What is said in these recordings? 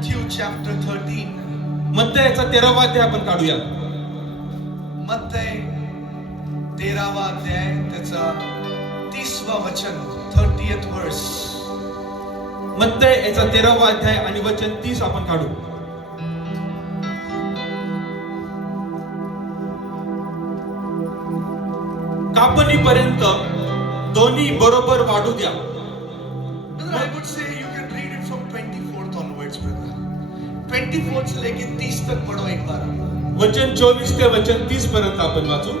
Matthew chapter 13. मत्तयाचा 13वा अध्याय आपण काढूया. मत्तय 13वा अध्याय त्याचा 30वा वचन 30th verse. मत्तय याचा 13वा अध्याय आणि वचन 30 आपण काढू. कापणीपर्यंत दोन्ही बरोबर वाढू द्या. Brother, I would say you can read it from 24th onwards, brother. 24th से लेके 30 तक पढ़ो एक बार. वचन 24 ते वचन 30 पर्यंत आपण वाचू.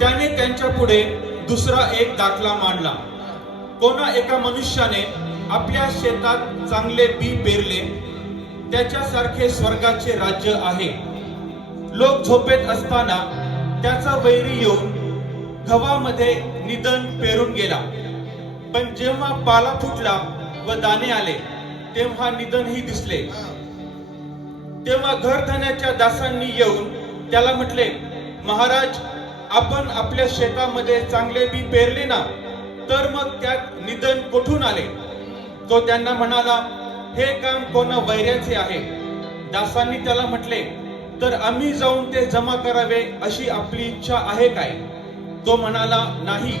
त्याने त्यांच्या पुढे दुसरा एक दाखला मांडला. कोणा एका मनुष्याने आपल्या शेतात चांगले बी पेरले, त्याच्यासारखे स्वर्गाचे राज्य आहे. लोक झोपेत असताना त्याचा वैरी येऊन गव्हामध्ये निधन पेरून गेला. पण जेव्हा पाला फुटला व दाणे आले, तेव्हा निधनही दिसले. तेव्हा घरधण्याच्या दासांनी येऊन त्याला म्हटले, महाराज, आपण आपल्या शेतामध्ये चांगले बी पेरले ना, तर मग त्यात निधन कुठून आले? तो त्यांना म्हणाला, हे काम कोणा वैऱ्याचे आहे. दासांनी त्याला म्हटले, तर आम्ही जाऊन ते जमा करावे अशी आपली इच्छा आहे काय? तो म्हणाला, नाही.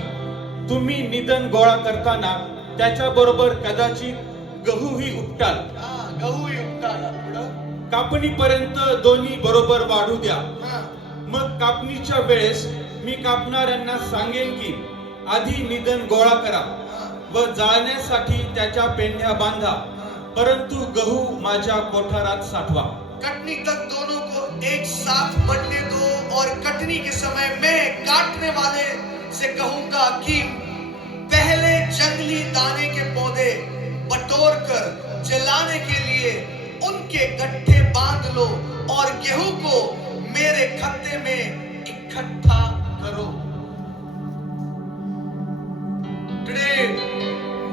तुम्ही निधन गोळा करताना त्याच्या बरोबर कदाचित गहूही उपटाल. गहू युक्ताला पुढं. कापणीपर्यंत दोन्ही बरोबर वाढू द्या. मग कापणीच्या वेळेस मी कापणाऱ्यांना सांगेन की आधी निधन गोळा करा व जाळण्यासाठी त्याच्या पेंढ्या बांधा, परंतु गहू माझ्या कोठारात साठवा. कटनी तक दोनों को एक साथ बढ़ने दो और कटनी के समय में काटने वाले से कहूंगा कि पहले जंगली दाने के पौधे बटोर कर जलाने के लिए उनके गट्ठे बांध लो और गेहूं को मेरे खत्ते में इकट्ठा करो. Today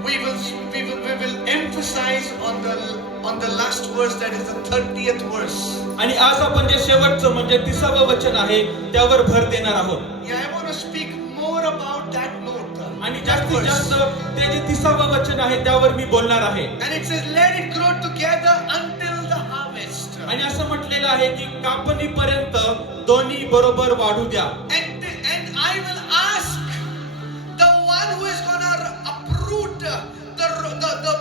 we will emphasize on the last verse, that is the 30th verse. आणि आज आपण जे शेवटचं म्हणजे 30वं वचन आहे त्यावर भर देणार आहोत. Yeah, I want to speak more about that note. आणि जास्तीत जास्त ते जे 30वं वचन आहे त्यावर मी बोलणार आहे. And it says, let it grow together until the harvest. आणि असं म्हटलेलं आहे की कापणीपर्यंत दोन्ही बरोबर वाढू द्या. And I will ask the one who is gonna uproot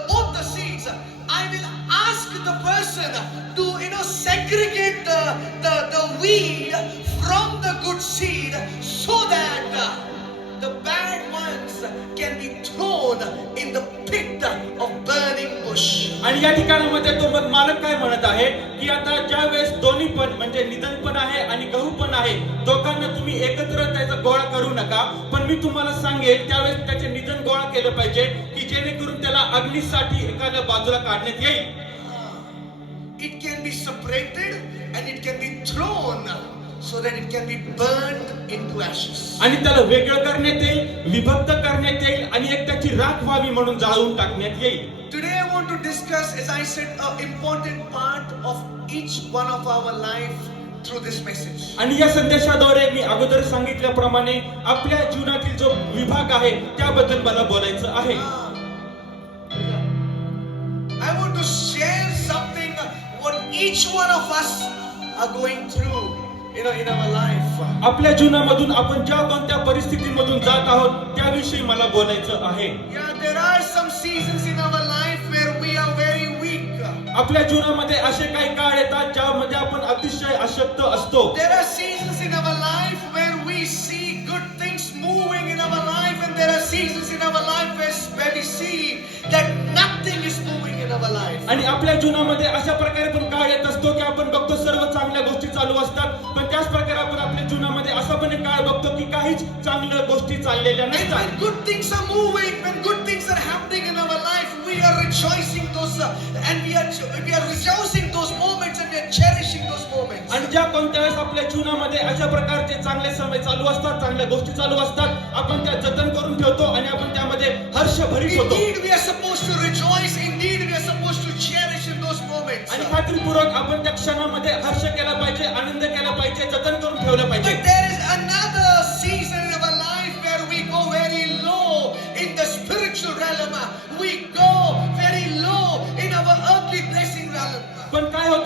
both the seeds. I will ask the person to segregate the weed from the good seed, so that the bad ones can be thrown in the pit of burning bush. आणि या ठिकाणामध्ये तो मग मालक काय म्हणत आहे की आता ज्या वेळेस दोन्ही पण म्हणजे निधन पण आहे आणि गहू पण आहे, दोघांना तुम्ही एकत्र त्याचा गोळा करू नका, पण मी तुम्हाला सांगेल त्यावेळेस त्याचे निधन गोळा केलं पाहिजे की जेणेकरून त्याला अग्नीसाठी एखाद्या बाजूला काढण्यात येईल. It can be separated and it can be thrown so that it can be burned into ashes. आणि त्याला वेगळं करण्यात येईल, विभक्त करण्यात येईल आणि एक त्याची राख व्हावी म्हणून जाळून टाकण्यात येईल. Today I want to discuss, as I said, an important part of each one of our life through this message. आणि या संदेशाद्वारे मी अगोदर सांगितल्याप्रमाणे आपल्या जीवनातील जो विभाग आहे त्याबद्दल मला बोलायचं आहे. I want to share something what each one of us are going through, in our life. आपल्या जीवनामधून आपण ज्या कोणत्या परिस्थितीमधून जात आहोत त्याविषयी मला बोलायचं आहे. Yeah, there are some seasons in our life where we are very weak. आपल्या जीवनामध्ये असे काही काळ येतात ज्यामध्ये आपण अतिशय अशक्त असतो. There are seasons in our life where we see good things moving in our life, and there are seasons in our life where we see that nothing is moving in our life. आणि आपल्या जीवनामध्ये अशा प्रकारे पण काळ येत असतो की आपण बघतो सर्व चांगल्या गोष्टी चालू असतात, पण त्याच प्रकारे आपण आपल्या जीवनामध्ये असा पण एक काळ बघतो की काहीच चांगल्या गोष्टी चाललेल्या And नसतात. when good things are moving, when good things are happening in our life, we are rejoicing those and we are rejoicing those moments, and we are cherishing those moments. आणि ज्या कोणत्या वेळेस आपल्या जीवनामध्ये अशा प्रकारचे चांगले समय चालू असतात, चांगल्या गोष्टी चालू असतात, आपण त्या जतन करून ठेवतो आणि आपण त्यामध्ये हर्ष भरीत होतो. Indeed, we are supposed to rejoice. Indeed, we are supposed to cherish in those moments. आणि खात्रीपूर्वक आपण त्या क्षणामध्ये हर्ष केला पाहिजे, आनंद केला पाहिजे, जतन करून ठेवलं पाहिजे. But there is another season in our life where we go very low in the spiritual realm. We go very low in our earthly blessing realm.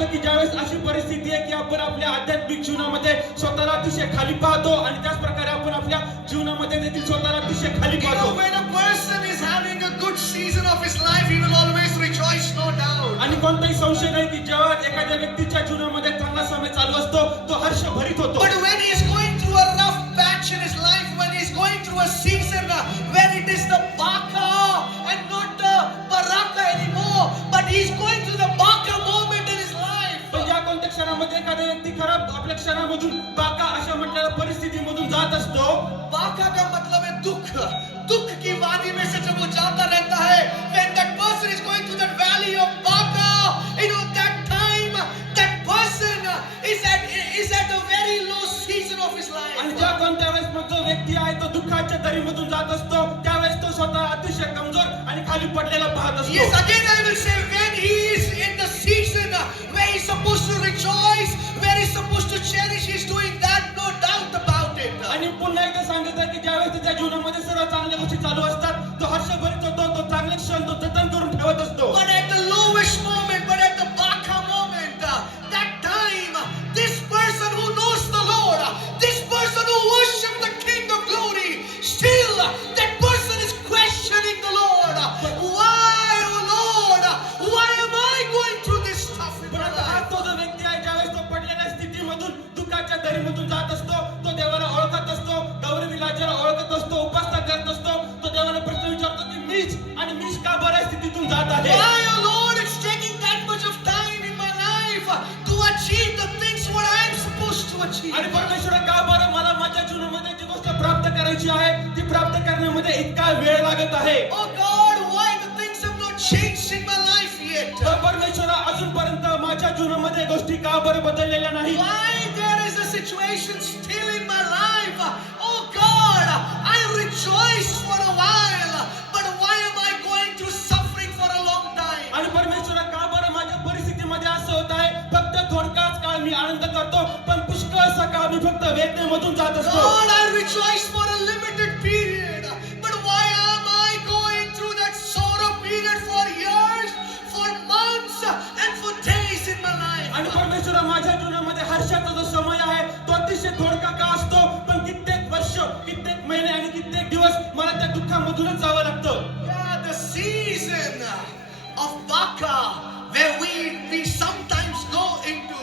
होतं की ज्यावेळेस अशी परिस्थिती आहे की आपण आपल्या आध्यात्मिक जीवनामध्ये स्वतःला अतिशय खाली पाहतो आणि त्याच प्रकारे आपण आपल्या जीवनामध्ये देखील स्वतःला अतिशय खाली You know, पाहतो. when a person is having a good season of his life, he will always rejoice, no doubt. आणि कोणताही संशय नाही की जेव्हा एखाद्या व्यक्तीच्या जीवनामध्ये चांगला समय चालू असतो तो हर्ष भरीत होतो. But when he is going through a rough patch in his life, when he is going through a season where it is the Baka and not the Baraka anymore, but he is going through the Baka moment in his life. पण ज्या कोणत्या क्षणामध्ये एखादा व्यक्ती खराब आपल्या क्षणामधून बाका अशा म्हटलेल्या परिस्थितीमधून जात असतो. बाका का मतलब है दुख. दुख की वादी में से जब वो जाता रहता है, when that person is going through that valley of Baka, you know that time that person is at a very low season of his आणि life. ज्या कोणत्या वेळेस मग जो व्यक्ती आहे तो दुःखाच्या दरीमधून जात असतो त्यावेळेस तो स्वतः अतिशय कमजोर आणि खाली पडलेला पाहत Yes, असतो. again I will say, when he is in the season where he's supposed to rejoice, where he's supposed to cherish, he's doing that, no doubt about it. आणि पुन्हा एकदा सांगितलं की ज्यावेळेस त्याच्या जीवनामध्ये सर्व चांगल्या गोष्टी चालू असतात तो हर्ष भरीत होतो, तो चांगले क्षण तो जतन करून ठेवत असतो. But at the lowest moment, but at the Baka moment, that time, this person who knows the Lord, this person who worships the King of Glory, still that person is questioning the Lord. Why, oh Lord, why am I going through this stuff in पण my आता हा life? तो जो व्यक्ती आहे ज्यावेळेस तो पडलेल्या स्थितीमधून दुःखाच्या दरीमधून जात असतो तो देवाला ओळखत असतो, गौरी विलाजाला ओळखत असतो, उपासना करत असतो. तो देवाला प्रश्न विचारतो की मीच का बऱ्या स्थितीतून जात आहे. Why, oh Lord, it's taking that much of time in my life to achieve the things what I am supposed to achieve. आणि परमेश्वर का बरं मला माझ्या जीवनामध्ये जी गोष्ट प्राप्त करायची आहे ती प्राप्त करण्यामध्ये इतका वेळ लागत आहे. Oh God, why the things have not changed in my life yet? तर परमेश्वर अजूनपर्यंत माझ्या जीवनामध्ये गोष्टी का बरं बदललेल्या नाही. Why there is a situation still in my life? Oh God, I rejoice for a while, but why am I going through suffering for a long time? आणि परमेश्वर का बरं माझ्या परिस्थितीमध्ये असं होत आहे फक्त थोडकाच काळ मी आनंद करतो पण पुष्कळसा काळ मी फक्त वेदनेमधून जात असतो. Lord, I rejoice for a limited period, but why am I going through that sorrow period for years, for months, and for days in my आणि life? परमेश्वर माझ्या जीवनामध्ये हर्षाचा जो समय आहे तो अतिशय थोडका का असतो पण कित्येक वर्ष कित्येक महिने आणि कित्येक दिवस मला त्या दुःखामधूनच जावं लागतं. Yeah, the season of Baka, where we sometimes go into,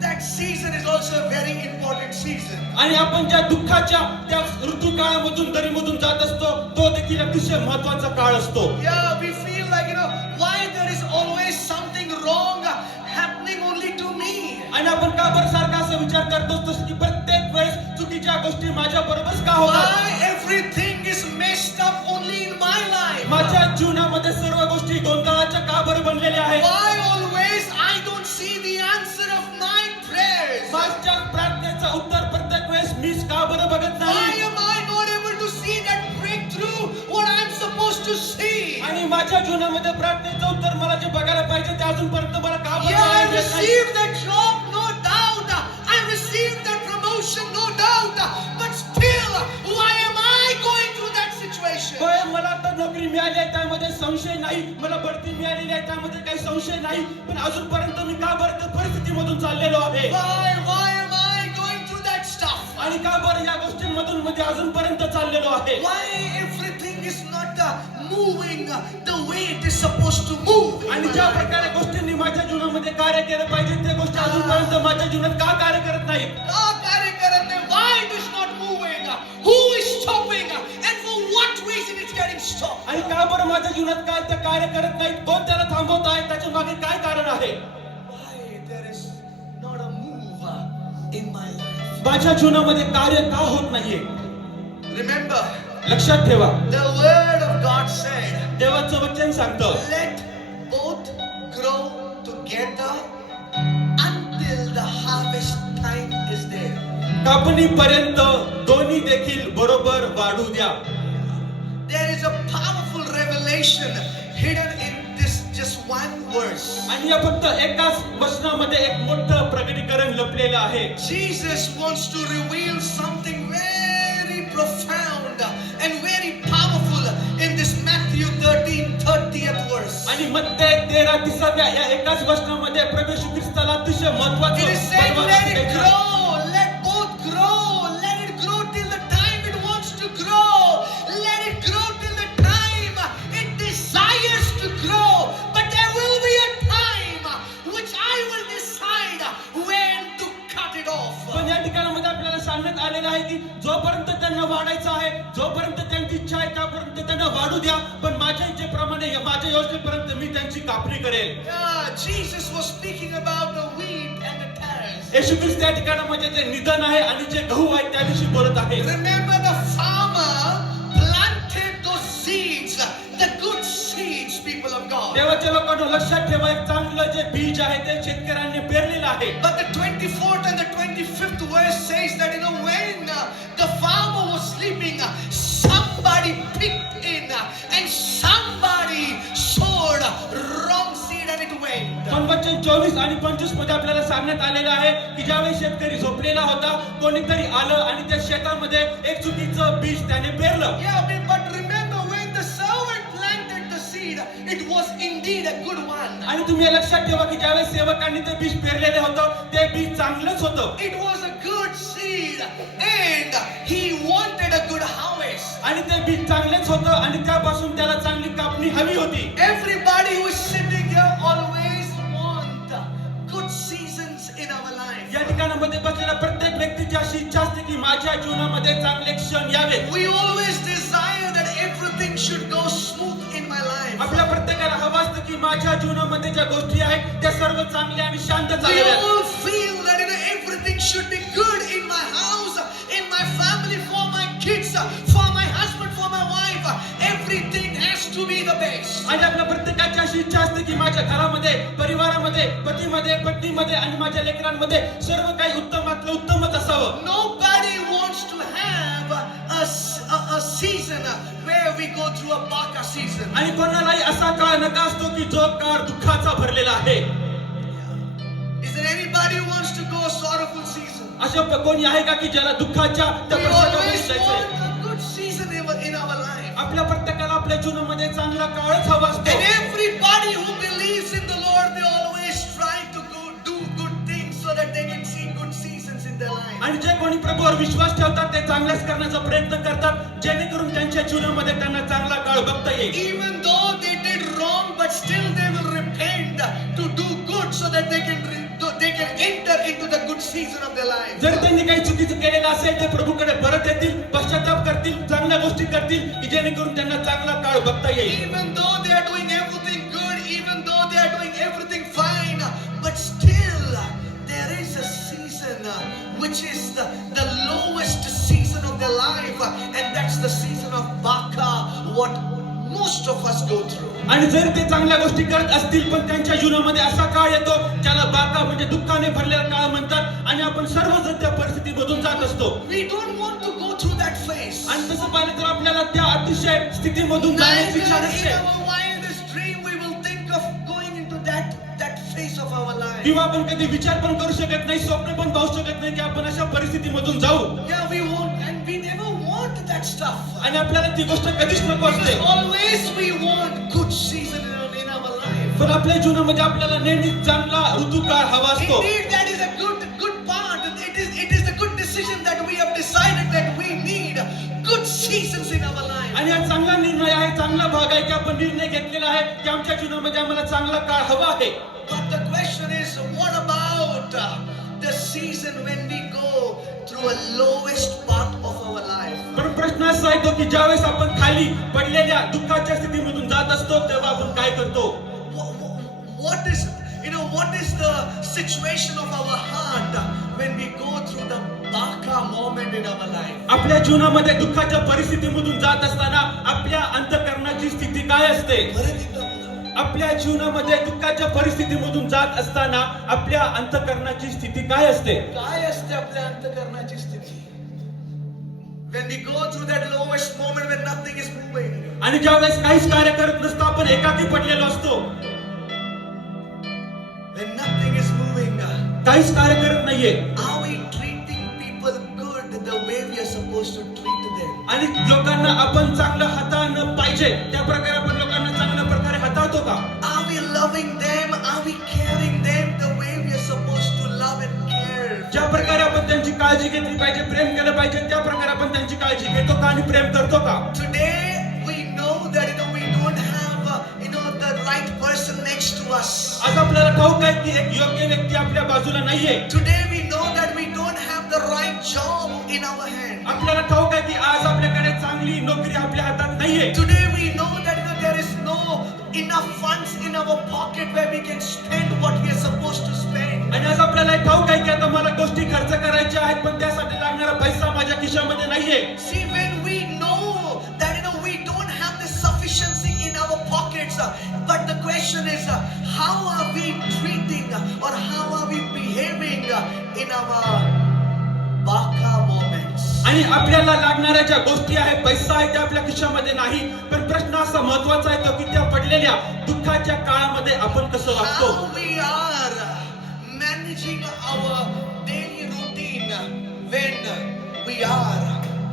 that season is also a very important season. आणि आपण ज्या दुःखाच्या त्या ऋतुकाळामधून दरीमधून जात असतो तो देखील अतिशय महत्वाचा काळ असतो. Yeah, we feel like, why there is always something wrong happening only to me. आणि आपण का बरं सारखा असा विचार करतो तसं की प्रत्येक वेळेस चुकीच्या गोष्टी माझ्या बरोबरच का होतात. Why everything is messed up only in my life. माझ्या जीवनामध्ये सर्व गोष्टी गोंधळाच्या का बरं बनलेल्या आहेत. Why always I don't see the answer of my prayers. माझ्या प्रार्थनेचं उत्तर प्रत्येक वेळेस मीच का बरं बघत Why नाही. am I not able to see that breakthrough what I'm supposed to see? आणि माझ्या जीवनामध्ये प्रार्थनेचं उत्तर मला जे बघायला पाहिजे ते अजूनपर्यंत मला का बरं Yeah, I मिळत नाही. received that job, no doubt. I received that promotion, no doubt. But still, why am I going through that situation? होय, मला आता नोकरी मिळाली आहे त्यामध्ये संशय नाही, मला बढती मिळालेली आहे त्यामध्ये काही संशय नाही, पण अजूनपर्यंत मी का बरं त्या परिस्थितीमधून चाललेलो आहे. Why am I going through that stuff? आणि का बरं या गोष्टींमधून मध्ये अजूनपर्यंत चाललेलो आहे. Why everything is not moving the way it is supposed to move? in आणि my ज्या life? प्रकारे गोष्टींनी माझ्या जीवनामध्ये कार्य केलं पाहिजे त्या गोष्टी अजूनपर्यंत माझ्या जीवनात का कार्य करत नाही. का कार्य करत नाही? Why it is not moving? Who is stopping? And for what reason it's getting stopped? आणि का बरं माझ्या जीवनात काय ते कार्य करत नाही, कोण त्याला थांबवत आहे, त्याच्या मागे काय कारण आहे. Why there is not a move in my life? माझ्या जीवनामध्ये कार्य का होत नाहीये. Remember, लक्षात ठेवा the word of God said, देवाचं वचन सांगतं let both grow together until the harvest time is there. कापणीपर्यंत दोन्ही देखील बरोबर वाढू द्या. There is a powerful revelation hidden in this just one verse. आणि या फक्त एकाच वचनामध्ये एक मोठं प्रकटीकरण लपलेलं आहे. Jesus wants to reveal something very profound and very powerful in this Matthew 13:30th verse. आणि मत्ते 13:30 या एकाच वचनामध्ये प्रभू येशू ख्रिस्ताला अतिशय महत्त्वाचं It is saying, बलवान let it सांगायचं आहे. grow, let both grow, let it grow till the time it wants to grow, let it grow till the time it desires to grow. But there will be a time which I will decide when to cut it off. पण या ठिकाणामध्ये आपल्याला सांगण्यात आलेलं आहे की जोपर्यंत त्यांना वाढायचं आहे, जोपर्यंत त्यांची इच्छा आहे त्यापर्यंत त्यांना वाढू द्या, पण माझ्या इच्छेप्रमाणे माझ्या योजनेपर्यंत मी त्यांची कापणी करेल. Jesus was speaking about the wheat and the tares. येशू ख्रिस्त या ठिकाणामध्ये जे निधन आहे आणि जे गहू आहे त्याविषयी बोलत आहे. Remember, the farmer planted those seeds, the good seeds, people of God. देवाच्या लोकांना लक्षात ठेवा, एक चांगलं जे बीज आहे ते शेतकऱ्यांनी पेरलेलं आहे. But the 24th and the 25th verse says that, when the farmer was sleeping, somebody picked in and somebody sowed wrong seed and it went. पण वचन 24 आणि 25 मध्ये आपल्याला सांगण्यात आलेलं आहे की ज्यावेळी शेतकरी झोपलेला होता, कोणीतरी आलं आणि त्या शेतामध्ये एक चुकीचं बीज त्याने पेरलं. Yeah, but remember, when the servant planted the seed, it was indeed a good one. आणि तुम्ही हे लक्षात ठेवा की ज्यावेळेस सेवकांनी ते बीज पेरलेलं होतं ते बीज चांगलंच होतं. It was a good seed and he wanted a good harvest. आणि ते बीज चांगलेच होतं आणि त्यापासून त्याला चांगली कापणी हवी होती. Everybody who is sitting here always want good seasons in our life. या ठिकाणामध्ये बसलेल्या प्रत्येक व्यक्तीची अशी इच्छा असते की माझ्या जीवनामध्ये चांगले क्षण यावे. We always desire that everything should go smooth in my life. आपल्या प्रत्येकाला हवं असतं की माझ्या जीवनामध्ये ज्या गोष्टी आहेत त्या सर्व चांगल्या आणि शांत We चालाव्यात. all feel that, everything should be good in my house, in my family, for my kids, for my husband, for my wife. Everything has to be the best. आणि आपल्या प्रत्येकाची अशी इच्छा असते की माझ्या घरामध्ये, परिवारामध्ये, पतीमध्ये, पत्नीमध्ये आणि माझ्या लेकरांमध्ये सर्व काही उत्तमातलं उत्तमच असावं. Nobody wants to have a season where we go through a baka season. आणि कोणालाही असा काळ नका असतो की जो काळ दुःखाचा भरलेला आहे. Is there anybody who wants to go a sorrowful season? असं कोणी आहे का की ज्याला दुःखाच्या त्या We प्रसंगामध्ये always जायचंय? want a good season in our life. आपल्या प्रत्येकाला आपल्या जीवनामध्ये चांगला काळच हवा असतो. And everybody who believes in the Lord, they always try to do good things so that they can see good seasons in their life. आणि जे कोणी प्रभूवर विश्वास ठेवतात ते चांगल्याच करण्याचा प्रयत्न करतात जेणेकरून त्यांच्या जीवनामध्ये त्यांना चांगला काळ बघता येईल. Even though they did wrong, but still they will repent to do good so that they can enter into the good season of their life. जर त्यांनी काही चुकीचं केलेलं असेल ते प्रभूकडे परत येतील, पश्चाताप करतील, चांगल्या गोष्टी करतील की जेणेकरून त्यांना चांगला काळ बघता येईल. Even though they are doing everything good, even though they are doing everything fine, but still there is a season which is the lowest season of their life, and that's the season of baka, what most of us go through. आणि जर ते चांगल्या गोष्टी करत असतील पण त्यांच्या जीवनामध्ये असा काळ येतो ज्याला बाका म्हणजे दुःखाने भरलेला काळ म्हणतात आणि आपण सर्वजण त्या परिस्थितीमधून जात असतो. We don't want to go through that phase. आणि तसं पाहिलं तर आपल्याला त्या अतिशय स्थितीमधून जाण्याची इच्छा Neither नसते. in our wildest dream we will think of going into that phase of our life. किंवा आपण कधी विचार पण करू शकत नाही, स्वप्न पण पाहू शकत नाही की आपण अशा परिस्थितीमधून जाऊ. Yeah, we want, and we never want that stuff. आणि आपल्याला ती गोष्ट कधीच नको असते. Because always we want good season in our life. पण आपल्या जीवनामध्ये आपल्याला नेहमी चांगला ऋतुकाळ हवा असतो. Indeed, that is a good part. It is the good decision that we have decided that we need good seasons in our life. आणि हा चांगला निर्णय आहे, चांगला भाग आहे की आपण निर्णय घेतलेला आहे की आमच्या जीवनामध्ये आम्हाला चांगला काळ हवा आहे. But the question is, what about the season when we go through a lowest part of our life? पण प्रश्न असा आहे तो की ज्यावेळेस आपण खाली पडलेल्या दुःखाच्या स्थितीमधून जात असतो तेव्हा आपण काय करतो? What is the situation of our heart when we go through the baka moment in our life? आपल्या जीवनामध्ये दुःखाच्या परिस्थितीमधून जात असताना आपल्या अंतःकरणाची स्थिती काय असते? आपल्या जीवनामध्ये दुःखाच्या परिस्थितीमधून जात असताना आपल्या अंतःकरणाची स्थिती काय असते? काय असते आपल्या अंतःकरणाची स्थिती? When we go through that lowest moment when nothing is moving. आणि ज्यावेळेस काहीच कार्य करत नसतो आपण एकाकी पडलेलो असतो. When nothing is moving. काहीच कार्य करत नाहीये. Are we treating people good the way we are supposed to treat them? आणि लोकांना आपण चांगलं हाताळलं पाहिजे त्या प्रकारे आपण लोकांना चांगल्या प्रकारे हाताळतो का? Are we काळजी घेतली पाहिजे, प्रेम केलं पाहिजे, त्या प्रकारे आपण त्यांची काळजी घेतो का आणि प्रेम करतो का? Today we know that we don't have the right person next to us. आज आपल्याला ठाऊक आहे की एक योग्य व्यक्ती आपल्या बाजूला नाहीये. Today we know that we don't have the right job in our hand. आपल्याला ठाऊक आहे की आज आपल्याकडे चांगली नोकरी आपल्या हातात नाहीये. Today we know that there is no enough funds in our pocket where we can spend what we are supposed to spend. आणि आज आपल्याला हे ठाऊक आहे की आता मला गोष्टी खर्च करायच्या आहेत, पण त्यासाठी लागणारा पैसा माझ्या खिशामध्ये नाहीये. See, when we know that we don't have the sufficiency in our pockets, but the question is, how are we treating or how are we behaving in our baka moments? आणि आपल्याला लागणाऱ्या ज्या गोष्टी आहेत, पैसा आहे, त्या आपल्या खिशामध्ये नाही, पण प्रश्न असा महत्वाचा आहे तो की त्या पडलेल्या दुःखाच्या काळामध्ये आपण कसं वागतो. How we are managing our daily routine when we are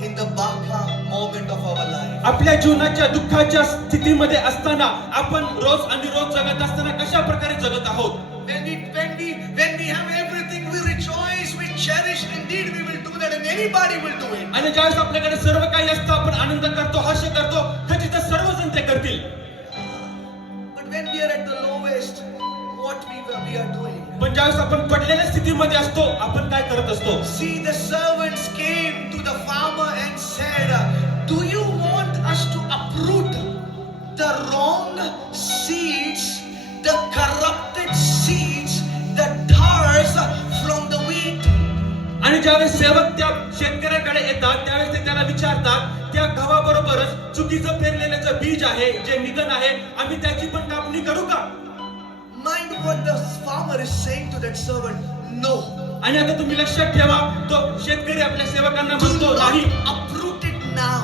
in the baka moment of our life. आपल्या जीवनाच्या दुःखाच्या स्थितीमध्ये असताना आपण रोज आणि रोज जगत असताना कशा प्रकारे जगत आहोत. When we have everything, we rejoice, we cherish. Indeed, we will do that, and anybody will do it. आणि ज्यावेळेस आपल्याकडे सर्व काही असतं आपण आनंद करतो, हर्ष करतो, खचित सर्वजण ते करतील. But when we are at the lowest, what we are doing? पण ज्यावेळेस आपण पडलेल्या स्थितीमध्ये असतो आपण काय करत असतो. See, the servants came to the farmer and said, "Do you want us to uproot the wrong seeds, the corrupted seeds, the tares from the wheat?" आणि ज्यावेळेस सेवक त्या शेतकऱ्याकडे येतात त्यावेळेस ते त्याला विचारतात, त्या गव्हाबरोबरच चुकीचं पेरलेलं जे बीज आहे, जे निधन आहे, आम्ही त्याची पण कापणी करू का? Mind what the farmer is saying to that servant. No. आणि आता तुम्ही लक्षात ठेवा, तो शेतकरी आपल्या सेवकांना Do म्हणतो नाही, not uproot it now.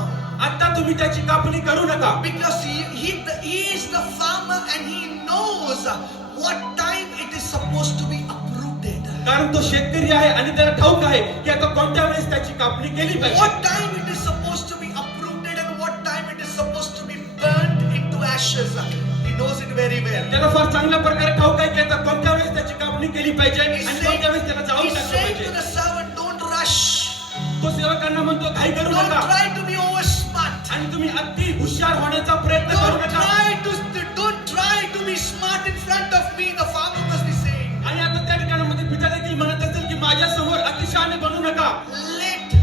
आता तुम्ही त्याची कापणी करू नका. Because he is the farmer and he knows what time it is supposed to be uprooted. कारण तो शेतकरी आहे आणि त्याला ठाऊक आहे की आता कोणत्या वेळेस त्याची कापणी केली पाहिजे. What time it is supposed to be uprooted and what time it is supposed to be burnt into ashes. He knows it very well. त्याला फार चांगल्या प्रकारे ठाऊक आहे की आता कोणत्या वेळेस त्याची कापणी केली पाहिजे आणि कोणत्या वेळेस त्याला जाळून He's टाकलं saying to पाहिजे. the servant, don't rush. तो सेवकांना म्हणतो घाई करू Don't नका try to be over smart. आणि तुम्ही अगदी हुशार होण्याचा प्रयत्न करू Don't नका. try to be smart in front of me. The farmer must be saying. आणि आता त्या ठिकाणामध्ये पिता देखील म्हणत असेल की माझ्या समोर अतिशहाणे बनू नका. Let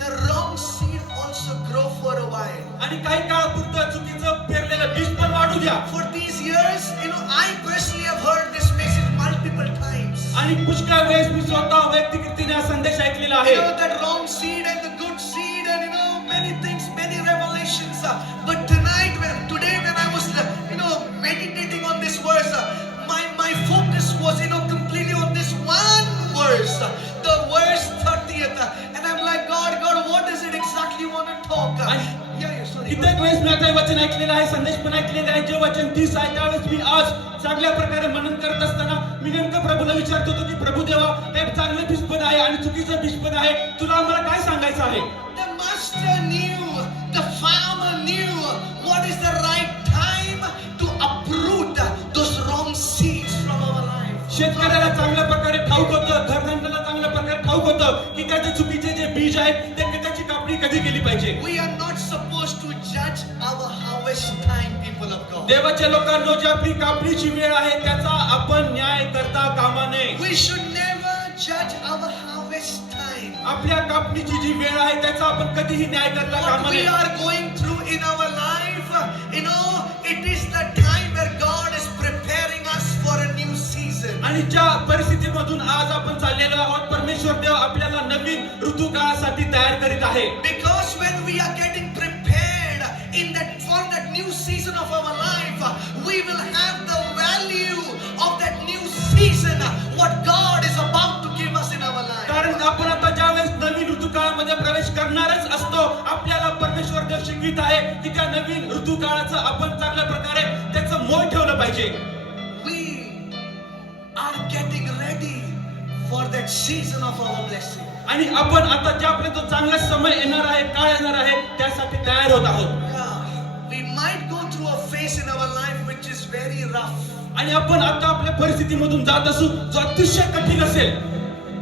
the wrong seed also grow for a while. आणि काही काळापुरतं चुकीचं पेरलेलं बीज पण वाढू द्या. For these years, I personally have heard this message multiple times. आणि पुष्कळ वेळेस मी स्वतः वैयक्तिकरित्या हा संदेश ऐकलेला आहे. That wrong seed and the good seed and many things, many revelations. But today when I was meditating on this verse, my focus was completely on this one verse, the verse 30th, and I'm like, God, what does it exactly want to talk? Sorry. कित्येक वेळेस मी आता हे वचन ऐकलेलं आहे, संदेश पण ऐकलेला आहे. जे वचन 30 आहे त्यावेळेस मी आज चांगल्या प्रकारे मनन करत असताना मी नेमकं प्रभूला विचारत होतो की प्रभू देवा, हे चांगलं बीज पण आहे आणि चुकीचं बीज पण आहे, तुला आम्हाला काय सांगायचं आहे. The master knew, the farmer knew what is the right time to uproot those wrong seeds from our life. शेतकऱ्याला चांगल्या प्रकारे ठाऊक होतं, घरधंद्याला चांगल्या प्रकारे ठाऊक होतं की त्याचे चुकीचे जे बीज आहेत त्याची कापणी कधी केली पाहिजे. We are not supposed to judge our harvest time, people of God. देवाच्या लोकांनो, जी आपली कापणीची वेळ आहे त्याचा आपण न्याय करता कामा नये. We should never judge our harvest time. आपल्या कापणीची जी वेळ आहे त्याचा आपण कधीही न्याय करता What कामा we नये. are going through in our life, it is the time where God is preparing us for a new season. आणि ज्या परिस्थितीमधून आज आपण चाललेलो आहोत, परमेश्वर देव आपल्याला नवीन ऋतुकाळासाठी तयार करीत आहे. Because when we are getting prepared for that new season of our life, we will have the value of that new season, what God is about to give us in our life. कारण आपण आता ज्यावेळेस नवीन ऋतुकाळामध्ये प्रवेश करणारच असतो, आपल्याला परमेश्वर देव शिकवित आहे की त्या नवीन ऋतुकाळाचं आपण चांगल्या प्रकारे त्याचं मोल ठेवलं पाहिजे. We are getting ready for that season of our blessing. आणि आपण आता जे आपला जो चांगला समय येणार आहे, काळ येणार आहे, त्यासाठी तयार होत आहोत. We might go through a phase in our life which is very rough. आणि आपण आता आपल्या परिस्थितीमधून जात असू जो अतिशय कठीण असेल.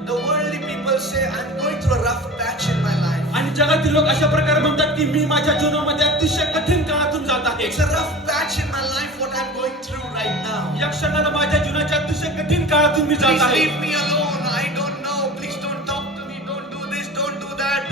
The worldly people say, I'm going through a rough patch in my life. आणि जगातील लोक अशा प्रकारे म्हणतात की मी माझ्या जीवनामध्ये अतिशय कठीण काळातून जात आहे. It's a rough patch in my life, what I'm going through right now. या क्षणाला माझ्या जीवनाच्या अतिशय कठीण काळातून मी Please जात आहे. leave me alone. I don't know. Please don't talk to me. Don't do this. Don't do that.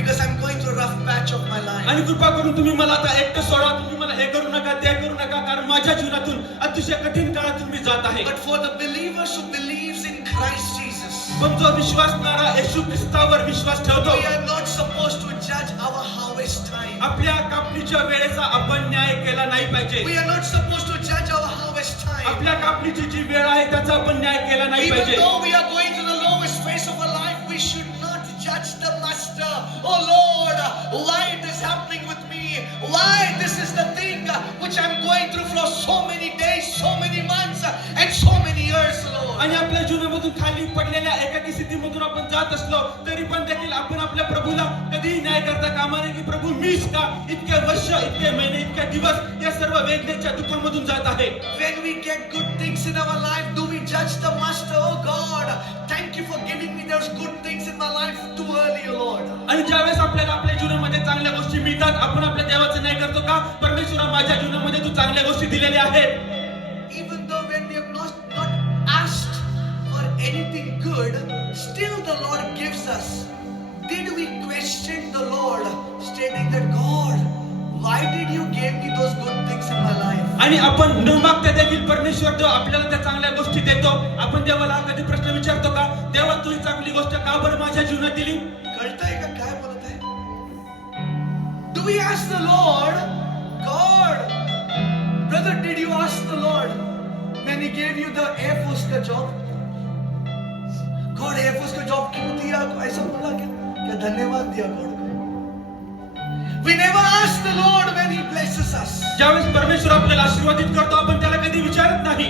Because I'm going through a rough patch of my life. आणि कृपा करून तुम्ही मला आता एकटं सोडा, तुम्ही मला हे करू नका ते करू नका, कारण माझ्या जीवनातून अतिशय कठीण काळातून मी जात आहे. But for the believers who believes in Christ Jesus, पण जो विश्वासणारा येशू ख्रिस्तावर विश्वास ठेवतो, we are not supposed to judge our harvest time. आपल्या कापणीच्या वेळेचा आपण न्याय केला नाही पाहिजे. We are not supposed to judge our harvest time. आपल्या कापणीची जी वेळ आहे त्याचा आपण न्याय केला नाही Even पाहिजे. though we are going through the lowest phase of our life, we should not judge the master. Oh Lord, why it is happening with me? Why this is the thing which I'm going through for so many days, so many months, and so many years, Lord. आणि आपल्या जीवनामधून खाली पडलेल्या एकाकी स्थितीमधून आपण जात असलो तरी पण देखील आपण आपल्या प्रभूला कधीही न्याय करता कामा नये की प्रभू मीच का इतके वर्ष, इतके महिने, इतके दिवस या सर्व वेदनेच्या दुःखामधून जात आहे. When we get good things in our life, do we judge the master? Oh God, thank you for giving me those good things in my life too early, Lord. आणि ज्यावेळेस आपल्याला आपल्या जीवनामध्ये चांगल्या गोष्टी मिळतात आपण आपल्या देवाचं न्याय करतो का, परमेश्वरा माझ्या जीवनामध्ये तू चांगल्या गोष्टी दिलेल्या आहेत. Even though when we have not asked for anything good, still the Lord gives us. Did we question the Lord, stating that God, why did you give me those good things in my life? आणि आपण न मागता देखील परमेश्वर देव आपल्याला त्या चांगल्या गोष्टी देतो. आपण देवाला हा कधी प्रश्न विचारतो का, देवा तू ही चांगली गोष्ट का बरं माझ्या जीवनात दिली? कळतंय का काय बोलत आहे? Do we ask the Lord, God, brother, did you ask the Lord when He gave you the Air Force का job? God Air Force का job क्यों दिया? ऐसा बोला क्या धन्यवाद दिया God को? We never ask the Lord when He blesses us. ज्यावेळेस परमेश्वर आपल्याला आशीर्वादित करतो आपण त्याला कधी विचारत नाही.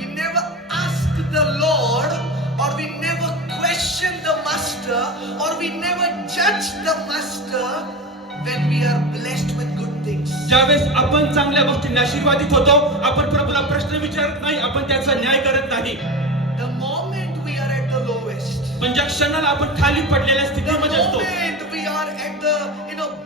We never ask the Lord, or we never question the Master, or we never judge the Master when we are blessed with good things. ज्यावेळेस आपण चांगल्या गोष्टींनी आशीर्वादित होतो आपण प्रभूला प्रश्न विचारत नाही, आपण त्याचा न्याय करत नाही. The moment we are at the lowest, पण ज्या क्षणाला आपण खाली पडलेल्या the स्थितीमध्ये असतो, moment we are at the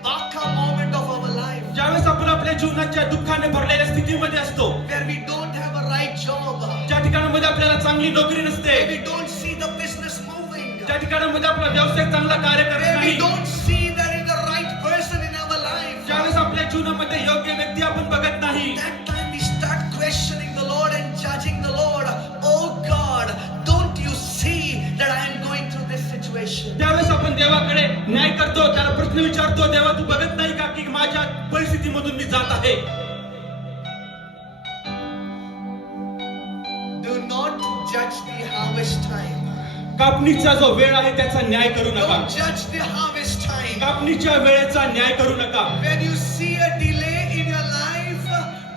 baka moment of our life, ज्यावेळेस आपण आपल्या जीवनाच्या दुःखाने भरलेल्या स्थितीमध्ये असतो, where we don't have a right job, ज्या ठिकाणामध्ये आपल्याला चांगली नोकरी where नसते, we don't see the business moving, ज्या ठिकाणामध्ये आपला व्यवसाय चांगला कार्य करत where we नाही, don't see there is the right person in our life. ज्यावेळेस आपल्या जीवनामध्ये योग्य व्यक्ती आपण बघत नाही, That time we start questioning the Lord and judging the Lord. Oh God, don't you see that I am going through this situation? त्यावेळेस आपण देवाकडे न्याय करतो, त्याला प्रश्न विचारतो, देवा तू बघत नाही का की माझ्या परिस्थितीमधून मी जात आहे. Do not judge the harvest time. कापणीचा जो वेळ आहे त्याचा न्याय करू नका. Don't judge the harvest time. कापणीच्या वेळेचा न्याय करू नका. When you see a delay in your life,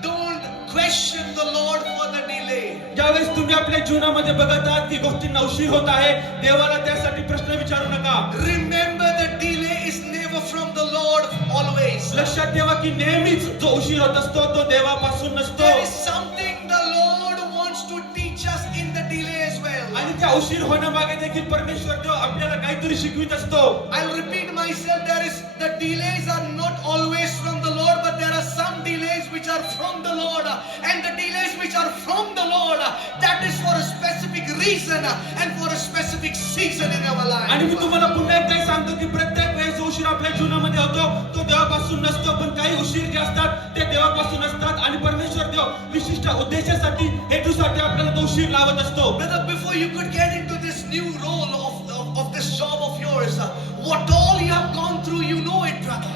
don't question the Lord for the delay. ज्यावेळेस तुम्ही आपल्या जीवनामध्ये बघत आहात की गोष्टींना उशीर होत आहे, देवाला त्यासाठी प्रश्न विचारू नका. Remember, the delay is never from the Lord always. लक्षात ठेवा की नेहमीच जो उशीर होत असतो तो देवापासून नसतो. There is something the Lord wants to teach us in the delay as well. आणि त्या उशीर होण्यामागे देखील परमेश्वर देव आपल्याला काहीतरी शिकवित असतो. I'll repeat myself. The delays are not always from the Lord, but there are some delays which are from the Lord, and the delays which are from the Lord, that is for a specific reason and for a specific season in our life. आणि मी तुम्हाला पुन्हा एकदा सांगतो की प्रत्येक वेळेस उशीर आपल्या जीवनामध्ये होतो तो देवापासून नसतो, पण काही उशीर जे असतात ते देवापासून असतात आणि परमेश्वर देव विशिष्ट उद्देशासाठी, हेतूसाठी आपल्याला तो उशीर लावत असतो. Brother, before you could get into this new role of this job of yours, what all you have gone through, you know it, brother.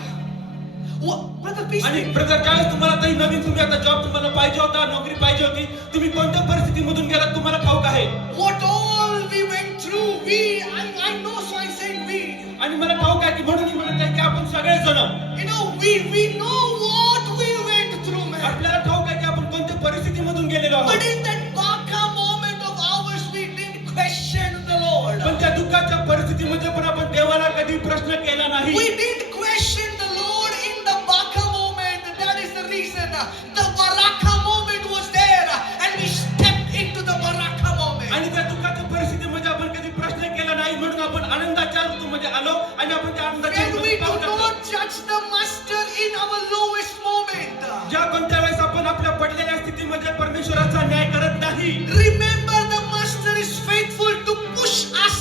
Brother, please. आणि ब्रदर ज्यावेळेस तुम्हाला काही नवीन तुम्ही आता जॉब तुम्हाला पाहिजे होता, नोकरी पाहिजे होती, तुम्ही कोणत्या परिस्थितीमधून गेलात तुम्हाला ठाऊक आहे. What all we went through, I know, so I say we. आणि मला ठाऊक आहे की म्हणून मी म्हणत आहे की आपण सगळेजण We know what we went through, man. आपल्याला ठाऊक आहे की आपण कोणत्या परिस्थितीमधून गेलेलो But आहोत. in that baka moment of ours, we didn't question the Lord. पण त्या दुःखाच्या परिस्थितीमध्ये पण आपण देवाला कधी प्रश्न केला नाही. We didn't question the Lord in the baka moment. That is the reason the baraka moment was there, and we stepped into the baraka moment. आणि त्या दुःखाच्या परिस्थितीमध्ये आपण कधी प्रश्न केला नाही म्हणून आपण आनंद judge the master in our lowest moment. ज्या कोणत्या वेळेस आपण आपल्या पडलेल्या स्थितीमध्ये परमेश्वराचा न्याय करत नाही. Remember, the master is faithful to push us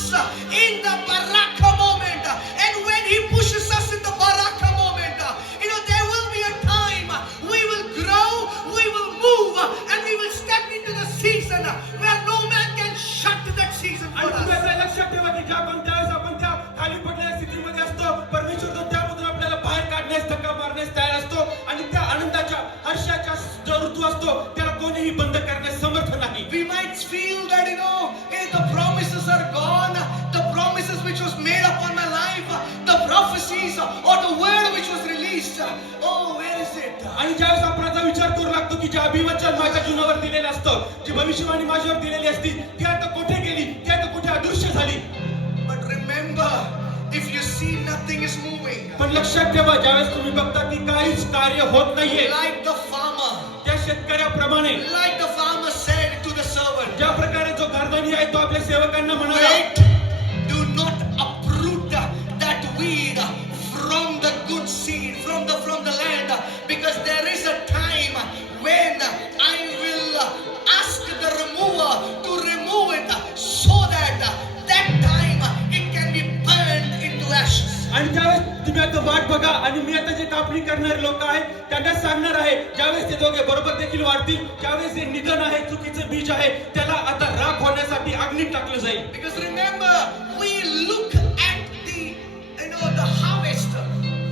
in the baraka moment. And when he pushes us in the baraka moment, there will be a time we will grow, we will move, and we will step into the season where no man can shut that season for आणि तुम्ही us. आपल्या लक्षात ठेवा की ज्या कोणत्या वेळेस आपण त्या खाली पडलेल्या स्थितीमध्ये असतो, परमेश्वर तो त्यामधून आपल्याला बाहेर काढण्यास, धक्का मारण्यास तयार असतो. आणि त्या आनंदाच्या, हर्षाच्या जो ऋतू असतो त्याला कोणीही बंद करण्यास समर्थ नाही. We might feel that, hey, the promises are gone, the promises which was made upon my life, the prophecies or the word which was released. Oh, where is it? आणि ज्यावेळेस आपण आता विचार करू लागतो की जे अभिवचन माझ्या जीवनावर दिलेलं असतं, जी भविष्यवाणी माझ्यावर दिलेली असती, ती आता कुठे गेली, ती आता कुठे अदृश्य झाली. But remember, if you see nothing is moving, पण लक्षात ठेवा, ज्यावेळेस तुम्ही बघता की काहीच कार्य होत नाहीये, like the farmer, त्या शेतकऱ्याप्रमाणे, like the farmer said to the servant, ज्या प्रकारे जो गर्दनी आहे तो आपल्या सेवकांना म्हणाला, wait, do not uproot that weed from the good seed, from the land, because there is a time when I will ask the remover to remove it, so that time it can be burned into ashes. आणि ज्यावेळेस तुम्ही आता वाट बघा, आणि मी आता जे कापणी करणारे लोक आहेत त्यांना सांगणार आहे, ज्यावेळेस ते दोघे बरोबर देखील वाढतील, त्यावेळेस हे निधन आहे, चुकीचं बीज आहे, त्याला आता राख होण्यासाठी अग्नीत टाकलं जाईल. Because remember, we look at the harvest.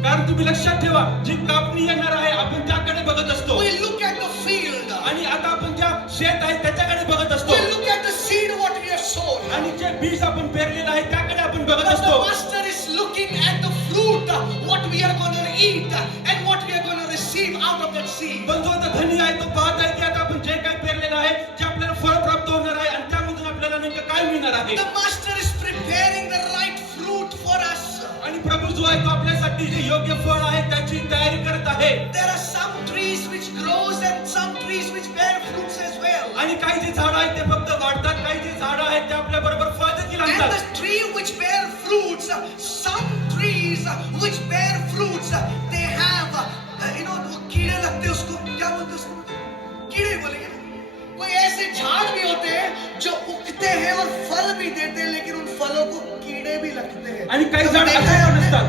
कारण तुम्ही लक्षात ठेवा, जी कापणी येणार आहे आपण त्याकडे बघत असतो. We look at the field. आणि आता आपण ज्या शेत आहे त्याच्याकडे बघत असतो. We look at the seed what we have sown. आणि जे बीज आपण पेरलेलं आहे त्याकडे आपण बघत But the असतो. master is looking at the fruit, what we are going to eat and what we are going to receive out of that seed. पण जो आता धनी आहे तो पाहत आहे की आता आपण जे काही पेरलेलं आहे ते आपल्याला फळ प्राप्त होणार आहे, आणि त्यामधून आपल्याला नेमकं काय मिळणार आहे. The master is preparing the right fruit for us. आणि प्रभू जो आहे तो आपल्यासाठी जे योग्य फळ आहे त्याची तयारी करत आहे. There are some trees which grows and some trees which bear fruits as well. आणि काही जे झाडं आहेत ते फक्त वाढतात, काही जे झाडं आहेत ते आपल्या बरोबर फळ देखील And आणतात. the tree which bear fruits, some trees which bear fruits, they have, वो कीड़े लगते हैं उसको, क्या बोलते हैं उसको? कीड़े बोलेंगे ना? कोई ऐसे झाड़ भी होते हैं जो उगते हैं और फल भी देते हैं, लेकिन उन फलों को कीड़े भी लगते हैं. आणि काही झाड देखा असे है पण आपने? असतात,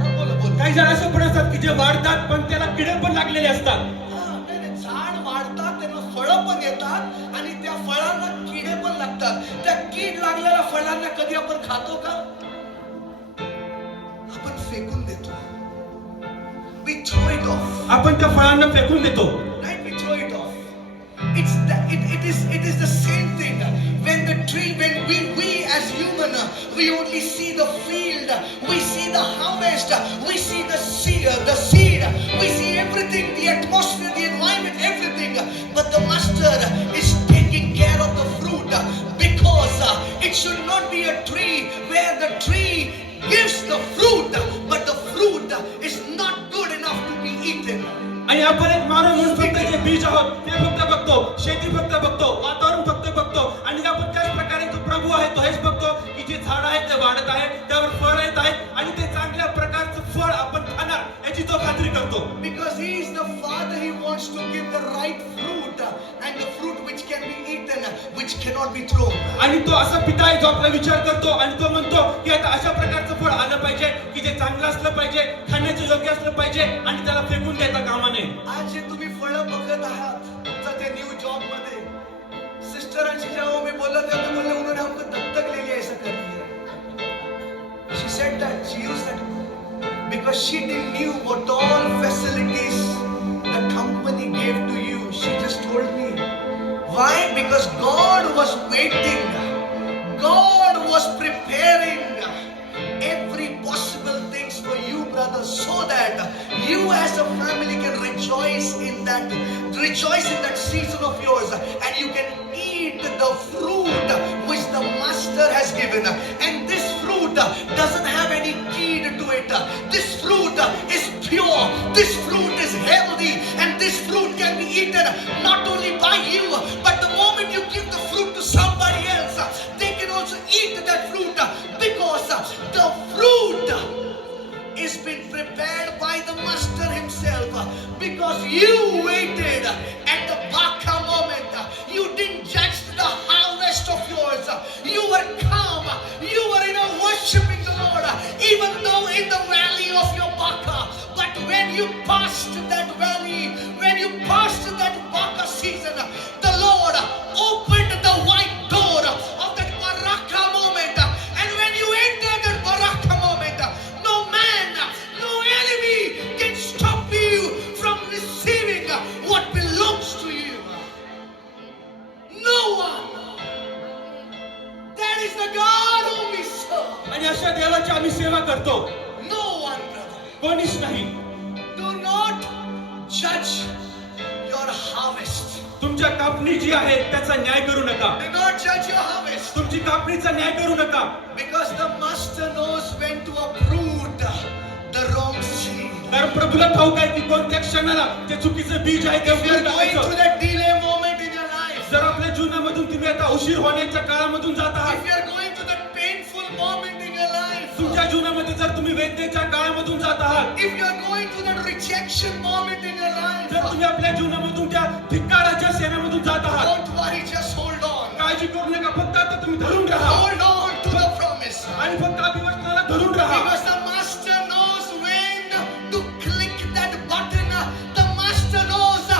हाँ, बोलो. काही झाड असे पण असतात की जे वाढतात पण त्याला किडे पण लागलेले असतात. हाँ, नाही, झाड वाढतात, त्यांना फळं पण येतात आणि त्या फळांना किडे पण लागतात. त्या कीड लागलेल्या फळांना कधी आपण खातो का? आपण फेकून देतो. We throw it off. आपण त्या फळांना फेकून देतो. Right? We throw it off. It is the same thing. When the tree, when we as human, we only see the field, we see the harvest, we see the seed, we see everything, the atmosphere, the environment, everything. But the master is taking care of the fruit, because it should not be a tree where the tree gives the fruit, but the fruit is not good enough to be eaten. आणि आपण एक मानव म्हणून फक्त जे बीज आहोत ते फक्त बघतो, शेती फक्त बघतो, वातावरण फक्त बघतो, आणि आपण त्याच प्रकारे जो प्रभू आहे तो हेच बघतो की जे झाड आहे ते वाढत आहे, त्यावर फळ येत आहे, आणि ते चांगल्या प्रकारचं फळ आपण खाणार याची तो खात्री करतो. Because he is the father, he wants to give the right fruit, and the fruit which can be eaten, which cannot be thrown. आणि तो असा पिता आहे जो आपला विचार करतो आणि तो म्हणतो की आता अशा प्रकारचं फळ आलं पाहिजे की जे चांगलं असलं पाहिजे, खाण्याचं योग्य असलं पाहिजे, आणि त्याला फेकून देता कामा नये. आज जे तुम्ही फळं बघत आहात तुमच्या त्या न्यू जॉब मध्ये, सिस्टरांशी जेव्हा मी बोलत होते, ते बोलले उन्होंने हमको दत्तक ले लिया, ऐसा कर दिया. She said that, she used that because she didn't knew what all facilities the company gave to you. She just told me. Why? Because God was waiting. God was preparing every possible things for you, brother, so that you as a family can rejoice in that season of yours, and you can eat the fruit which the master has given. And this fruit doesn't have any kid to it. This fruit is pure, this fruit is healthy, and this fruit can be eaten not only by you, but the moment you give the fruit to somebody else, they can also eat that fruit, because the fruit is been prepared by is the God whom we serve. आणि अशा देवाची आम्ही सेवा करतो. No one, brother. कोणीच नाही. Do not judge your harvest. तुमच्या कापणी जी आहे त्याचा न्याय करू नका. Do not judge your harvest. तुमची कापणीचा न्याय करू नका. Because the master knows when to uproot the wrong seed. कारण प्रभूला ठाऊक आहे की कोणत्या क्षणाला ते चुकीचं बीज आहे ते If you are उगवून going through टाकायचं. that delay moment in your life, जर आपल्या जीवनामधून तुम्ही आता उशीर होण्याच्या काळामधून जात आहात, if you are going through that painful moment in your life, तुमच्या जीवनामध्ये जर तुम्ही वेदनेच्या काळामधून जात आहात, if you are going through that rejection moment in your life, जर तुम्ही आपल्या जीवनामधून त्या धिक्काराच्या सेनेमधून जात आहात, don't worry, just hold on. काळजी करू नका. फक्त आता तुम्ही धरून राहा Hold on to the promise. आणि फक्त अभिवचनाला धरून राहा. Because the master knows when to click that button. The master knows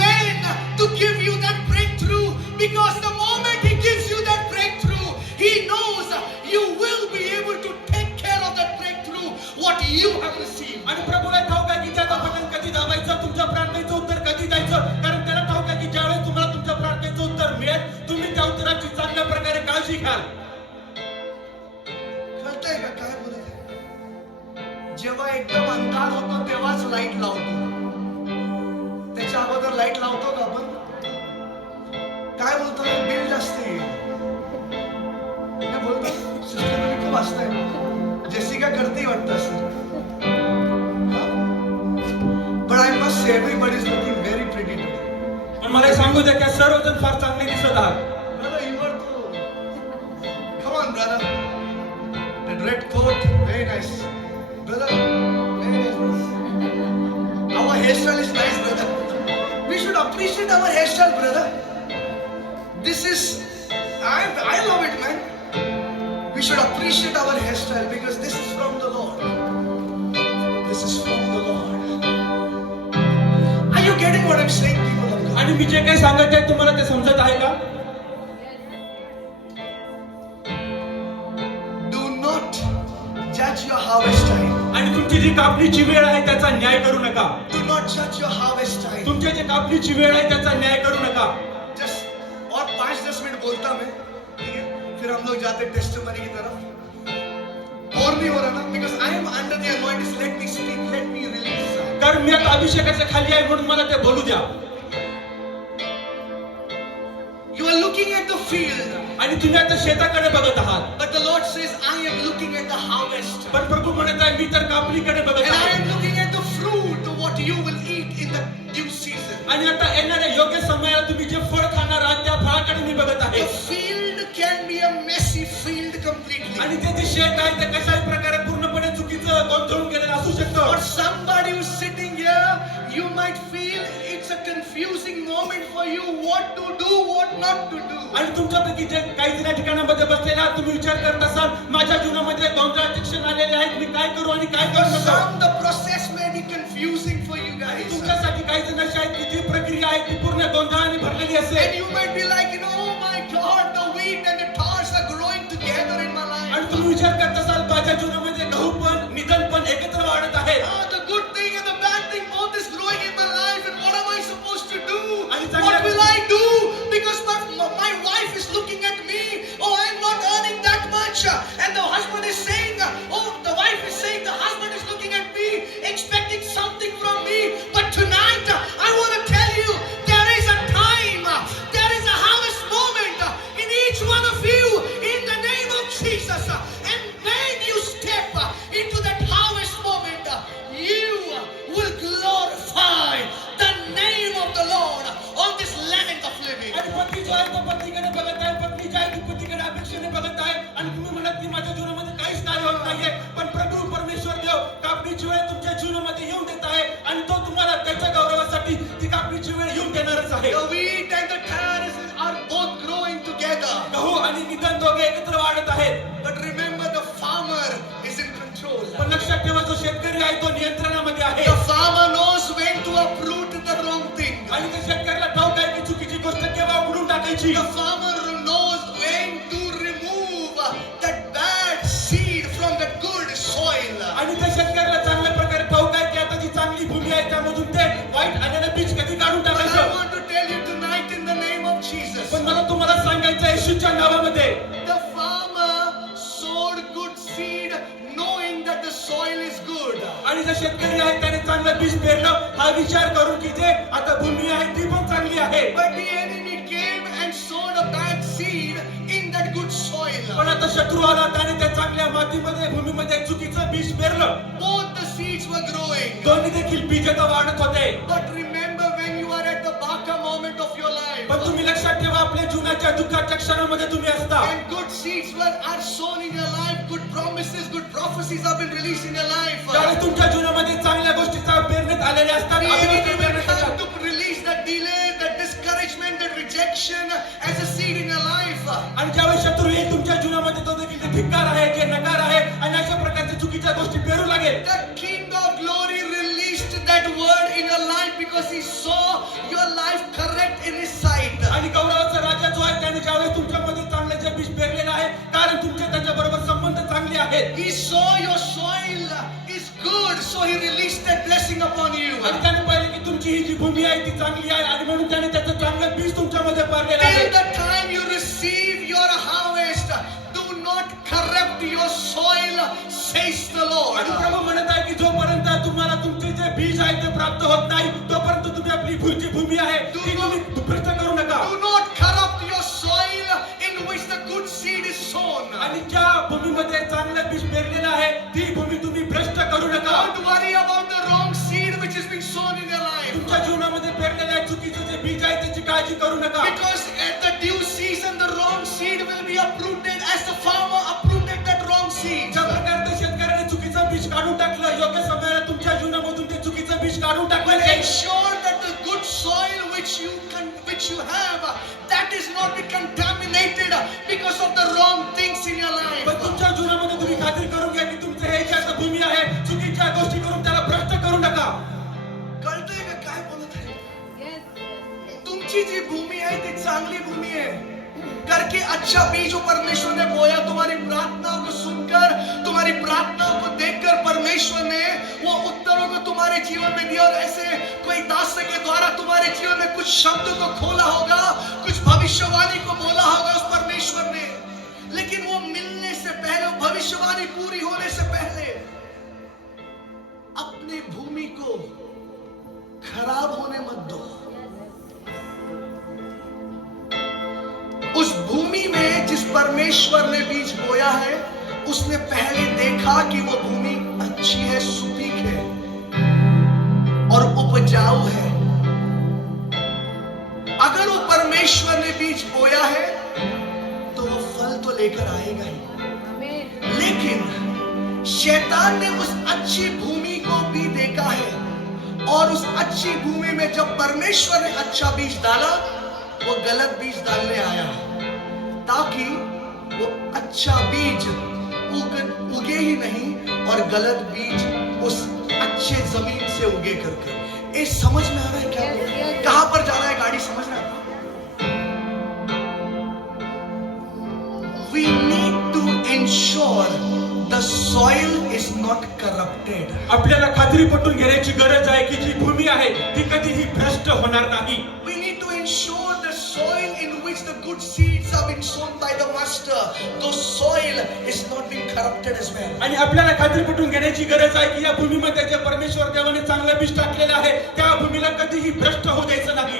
when to give you that breakthrough. Because the moment he gives you that breakthrough, he knows you will be able to take care of that breakthrough, what you have received. आणि प्रभूला ठाऊक आहे की त्याला बटन कधी दाबायचं, तुमच्या प्रार्थनेचं उत्तर कधी द्यायचं. कारण त्याला ठाऊक आहे की ज्यावेळेस तुम्हाला तुमच्या प्रार्थनेचं उत्तर मिळेल, तुम्ही त्या उत्तराची चांगल्या प्रकारे काळजी घ्याल. कळतंय का काय बोलत आहे? जेव्हा एकदम अंधार होतो तेव्हाच लाईट लावतो. त्याच्या अगोदर लाईट लावतो का आपण? काय बोलतो? बिल जास्त येईल. काय बोलतो? सिस्टर तुम्ही खूप हसताय. जेसिका करते वाटतं असं. But I must say everybody is looking very pretty today. पण मला हे सांगू द्या की सर्वजण फार चांगले दिसत आहात. Brother, you are too. Come on, brother. That red coat, very nice. Brother, very nice. Our hairstyle is nice, brother. We should appreciate our hairstyle, brother. This is, I love it, man. We should appreciate our hairstyle because this is from the Lord. This is from the Lord. Are you getting what I'm saying, people of God? आणि मी जे काही सांगत आहे तुम्हाला ते समजत आहे का? Do not judge your harvest time. आणि तुमची जी कापणीची वेळ आहे त्याचा न्याय करू नका. Do not judge your harvest time. तुमच्या जे कापणीची वेळ आहे त्याचा न्याय करू नका. Just और 5-10 मिनट बोलता मैं, ठीक है? फिर हम लोग जाते टेस्टिमनी की तरफ. और नहीं हो रहा ना? Because I am under the anointing. Let me speak. Let me release. कारण मी आता अभिषेकाच्या खाली आहे म्हणून मला ते बोलू द्या. You are looking at the field, आणि तुम्ही आता शेताकडे बघत आहात. but the Lord says, I am looking at the harvest. पण प्रभू म्हणत आहे मी तर कापणीकडे बघत And I आहे. am looking at the fruit, what you will eat in the due season. आणि आता येणाऱ्या योग्य समयाला तुम्ही जे फळ खाणार आहात त्या फळाकडे मी बघत आहे. The field can be a messy field completely. आणि ते जे शेत आहे ते कशाही प्रकारे पूर्णपणे चुकीचं गोंधळून गेलेलं असू शकतं. Or somebody who's sitting here, you might feel it's a confusing moment for you, what to do, what not to do. आणि तुमच्यापैकी जे काही जण या ठिकाणामध्ये बसलेले आहात तुम्ही विचार करत असाल माझ्या जीवनामध्ये गोंधळाचे क्षण आलेले आहेत, मी काय करू आणि काय For करू नका. some, the process may be confusing for you guys. तुमच्यासाठी काही जण असे आहेत की जी प्रक्रिया आहे ती पूर्ण गोंधळाने भरलेली And असेल. you might be like, oh my God, the wheat and the tares are growing together in my life. आणि तुम्ही विचार करत असाल माझ्या जीवनामध्ये गहू पण निधन पण एकत्र वाढत आहे. The good thing and the bad thing both is growing in my life, and what am I supposed to do? And What will I do? Because my wife is looking at me. Oh, I'm not earning that much. And the husband is saying, oh, the wife is saying, the husband is looking at me, expecting something from me. But tonight, I want to tell you, there is a time, there is a harvest moment in each one of you, in the name of Jesus. And when you step into that harvest moment, you will glorify the name of the Lord on this land of living. आणि पत्नी जो आहे तो पत्नीकडे बघत आहे, पत्नी जी आहे ती पतीकडे अपेक्षेने बघत आहे. आणि तुम्ही म्हणत की माझ्या जीवनामध्ये काहीच कार्य होत नाहीये. पण प्रभू परमेश्वर देव कापणीची वेळ तुमच्या जीवनामध्ये येऊन देत आहे आणि तो तुम्हाला त्याच्या गौरवासाठी ती कापणीची वेळ येऊन देणारच आहे. The wheat and the tares are both growing together. गहू आणि निधन दोघे एकत्र वाढत आहेत. But remember, the farmer is in control. पण लक्षात ठेवा जो शेतकरी आहे तो नियंत्रणामध्ये आहे. The farmer knows when to uproot the wrong thing. आणि त्या शेतकऱ्याला ठाऊक आहे की चुकीची गोष्ट केव्हा उघडून टाकायची. The farmer knows when to remove that bad seed from the good soil. आणि त्या शेतकऱ्याला चांगल्या प्रकारे ठाऊक आहे की आता जी चांगली भूमी आहे त्यामधून ते वाईट आलेलं बीज कधी काढून But I टाकायचं. want to tell you tonight in the name of Jesus, पण मला तुम्हाला सांगायचं येशूच्या नावामध्ये the farmer जो शेतकरी आहे त्याने चांगलं बीज पेरलं हा विचार करून की जे आता भूमी आहे ती पण चांगली आहे. But the enemy came and sowed a bad seed in that good soil. पण आता शत्रू आला त्याने त्या चांगल्या मातीमध्ये भूमीमध्ये चुकीचं बीज पेरलं. Both the seeds were growing. दोन्ही देखील बीज आता वाढत होते. But remember, when you are at the baka moment of your life, पण तुम्ही लक्षात ठेवा आपल्या जीवनाच्या दुःखाच्या क्षणामध्ये तुम्ही असता. and good seeds are sown in your life, good promises, good prophecies have been released in your life. त्यावेळी तुमच्या जीवनामध्ये चांगल्या गोष्टीचा पेरण्यात आलेल्या असतात. The अभिवृद्धी enemy will पेरण्यात come येतात. to release that delay, that discouragement, that rejection as a seed in your life. आणि ज्यावेळी शत्रू येईल तुमच्या जीवनामध्ये तो देखील जे धिक्कार आहे जे नकार आहे आणि अशा प्रकारच्या चुकीच्या गोष्टी पेरू लागेल. The King of Glory released that word in your life because he saw your life correct in his sight. आणि गौरवाचा राजा जो आहे त्याने ज्यावेळी तुमच्यामध्ये चांगले जे बीज पेरलेलं आहे कारण तुमचे त्याच्या बरोबर संबंध चांगले आहेत. He saw your soil is good, so he released that blessing upon you. आणि त्याने पाहिले की तुमची ही जी भूमी आहे ती चांगली आहे आणि म्हणून त्याने त्याचं चांगलं बीज तुमच्यामध्ये पेरलेलं आहे. Till the time you receive your harvest, do not corrupt your soil, says the Lord. आणि प्रभू म्हणत आहे की जोपर्यंत तुम्हाला तुमचे जे बीज आहे ते प्राप्त होत नाही तोपर्यंत तुम्ही आपली जी भूमी आहे ती तुम्ही भ्रष्ट करू नका. Do not corrupt your soil in which the good seed is sown. आणि ज्या भूमीमध्ये चांगलं बीज पेरलेलं आहे ती भूमी तुम्ही भ्रष्ट करू नका. Don't worry about the wrong seed which is being sown in your life. तुमच्या जीवनामध्ये पेरलेल्या चुकीचं जे बीज आहे त्याची काळजी करू नका. Because at the due season the wrong seed will be uprooted as the farmer uprooted that wrong seed. ज्या प्रकारे त्या शेतकऱ्याने चुकीचं बीज काढून टाकलं योग्य समयाला तुमच्या जीवनामधून ते चुकीचं बीज काढून But टाकलं. ensure that the good soil which you have, that is not be contaminated because of the wrong things in your life. पण तुमच्या जीवनामध्ये तुम्ही खात्री करून घ्या की तुमचं हे जे आता भूमी आहे चुकीच्या गोष्टी करून त्याला भ्रष्ट करू नका. कळतंय का काय बोलत आहे? तुमची जी भूमी है ती चांगली भूमि है करके अच्छा बीज जो परमेश्वर ने बोया, तुम्हारी प्रार्थनाओं को सुनकर, तुम्हारी प्रार्थनाओं को देखकर परमेश्वर ने वो उत्तरों को तुम्हारे जीवन में दिया और ऐसे कोई दास के द्वारा तुम्हारे जीवन में कुछ शब्द को खोला होगा, कुछ भविष्यवाणी को बोला होगा उस परमेश्वर ने. लेकिन वो मिलने से पहले, भविष्यवाणी पूरी होने से पहले अपनी भूमि को खराब होने मत दो. उस भूमि में जिस परमेश्वर ने बीज बोया है उसने पहले देखा कि वो भूमि अच्छी है, सुपीक है और उपजाऊ है. अगर वो परमेश्वर ने बीज बोया है तो वो फल तो लेकर आएगा ही. लेकिन शैतान ने उस अच्छी भूमि को भी देखा है और उस अच्छी भूमि में जब परमेश्वर ने अच्छा बीज डाला वो गलत बीज डालने आया ताकि वो अच्छा बीज उगे ही नहीं और गलत बीज उस अच्छे जमीन से उगे कर. ये समझ में आ रहा है क्या? कहां पर जा रहा है गाड़ी, समझ रहा है? We need to ensure the soil is not corrupted. आपल्याला खात्री पटवून घेण्याची गरज आहे की जी भूमी आहे ती कधीही भ्रष्ट होणार नाही. We need to ensure the soil in which the good seeds have been sown by the master, the soil is not being corrupted as well. आणि आपल्याला खात्री पटवून घेण्याची गरज आहे की या भूमीमध्ये जे परमेश्वर देवाने चांगलं बीज टाकलेलं आहे त्या भूमीला कधीही भ्रष्ट होऊ द्यायचं नाही.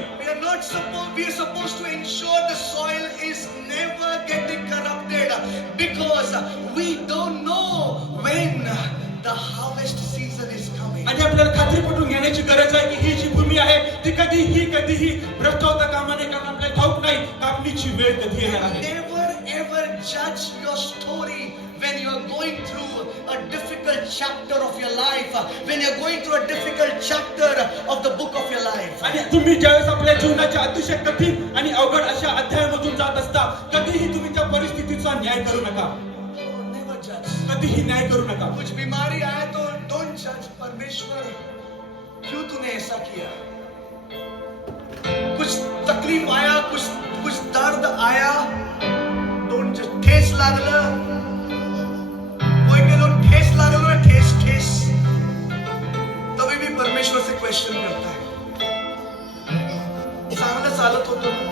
We are supposed to ensure the soil is never getting corrupted because we don't know when the harvest season is coming. आणि आपल्याला खात्री पटवून घेण्याची गरज आहे की ही जी भूमी आहे ती कधीही भ्रष्ट होता कामा नये कारण आपल्याला ठाऊक नाही कापणीची वेळ कधी येणार आहे. Never ever judge your story when you are going through a difficult chapter of your life, when you are going through a difficult chapter of the book of your life. आणि तुम्ही ज्यावेळेस आपल्या जीवनाच्या अतिशय कठीण आणि अवघड अशा अध्यायामधून जात असता कधीही तुम्ही त्या परिस्थितीचा न्याय करू नका. Never judge. कधीही न्याय करू नका. कुछ बीमारी आए तो don't judge. परमेश्वर क्यों तूने ऐसा किया? कुछ तकलीफ आया, कुछ दर्द आया, don't judge. ठेस लागलं, कोई गेलो ठेस लागलं, ठेस तभी भी परमेश्वर से क्वेश्चन करता है. चांगलं चालत होतं ना,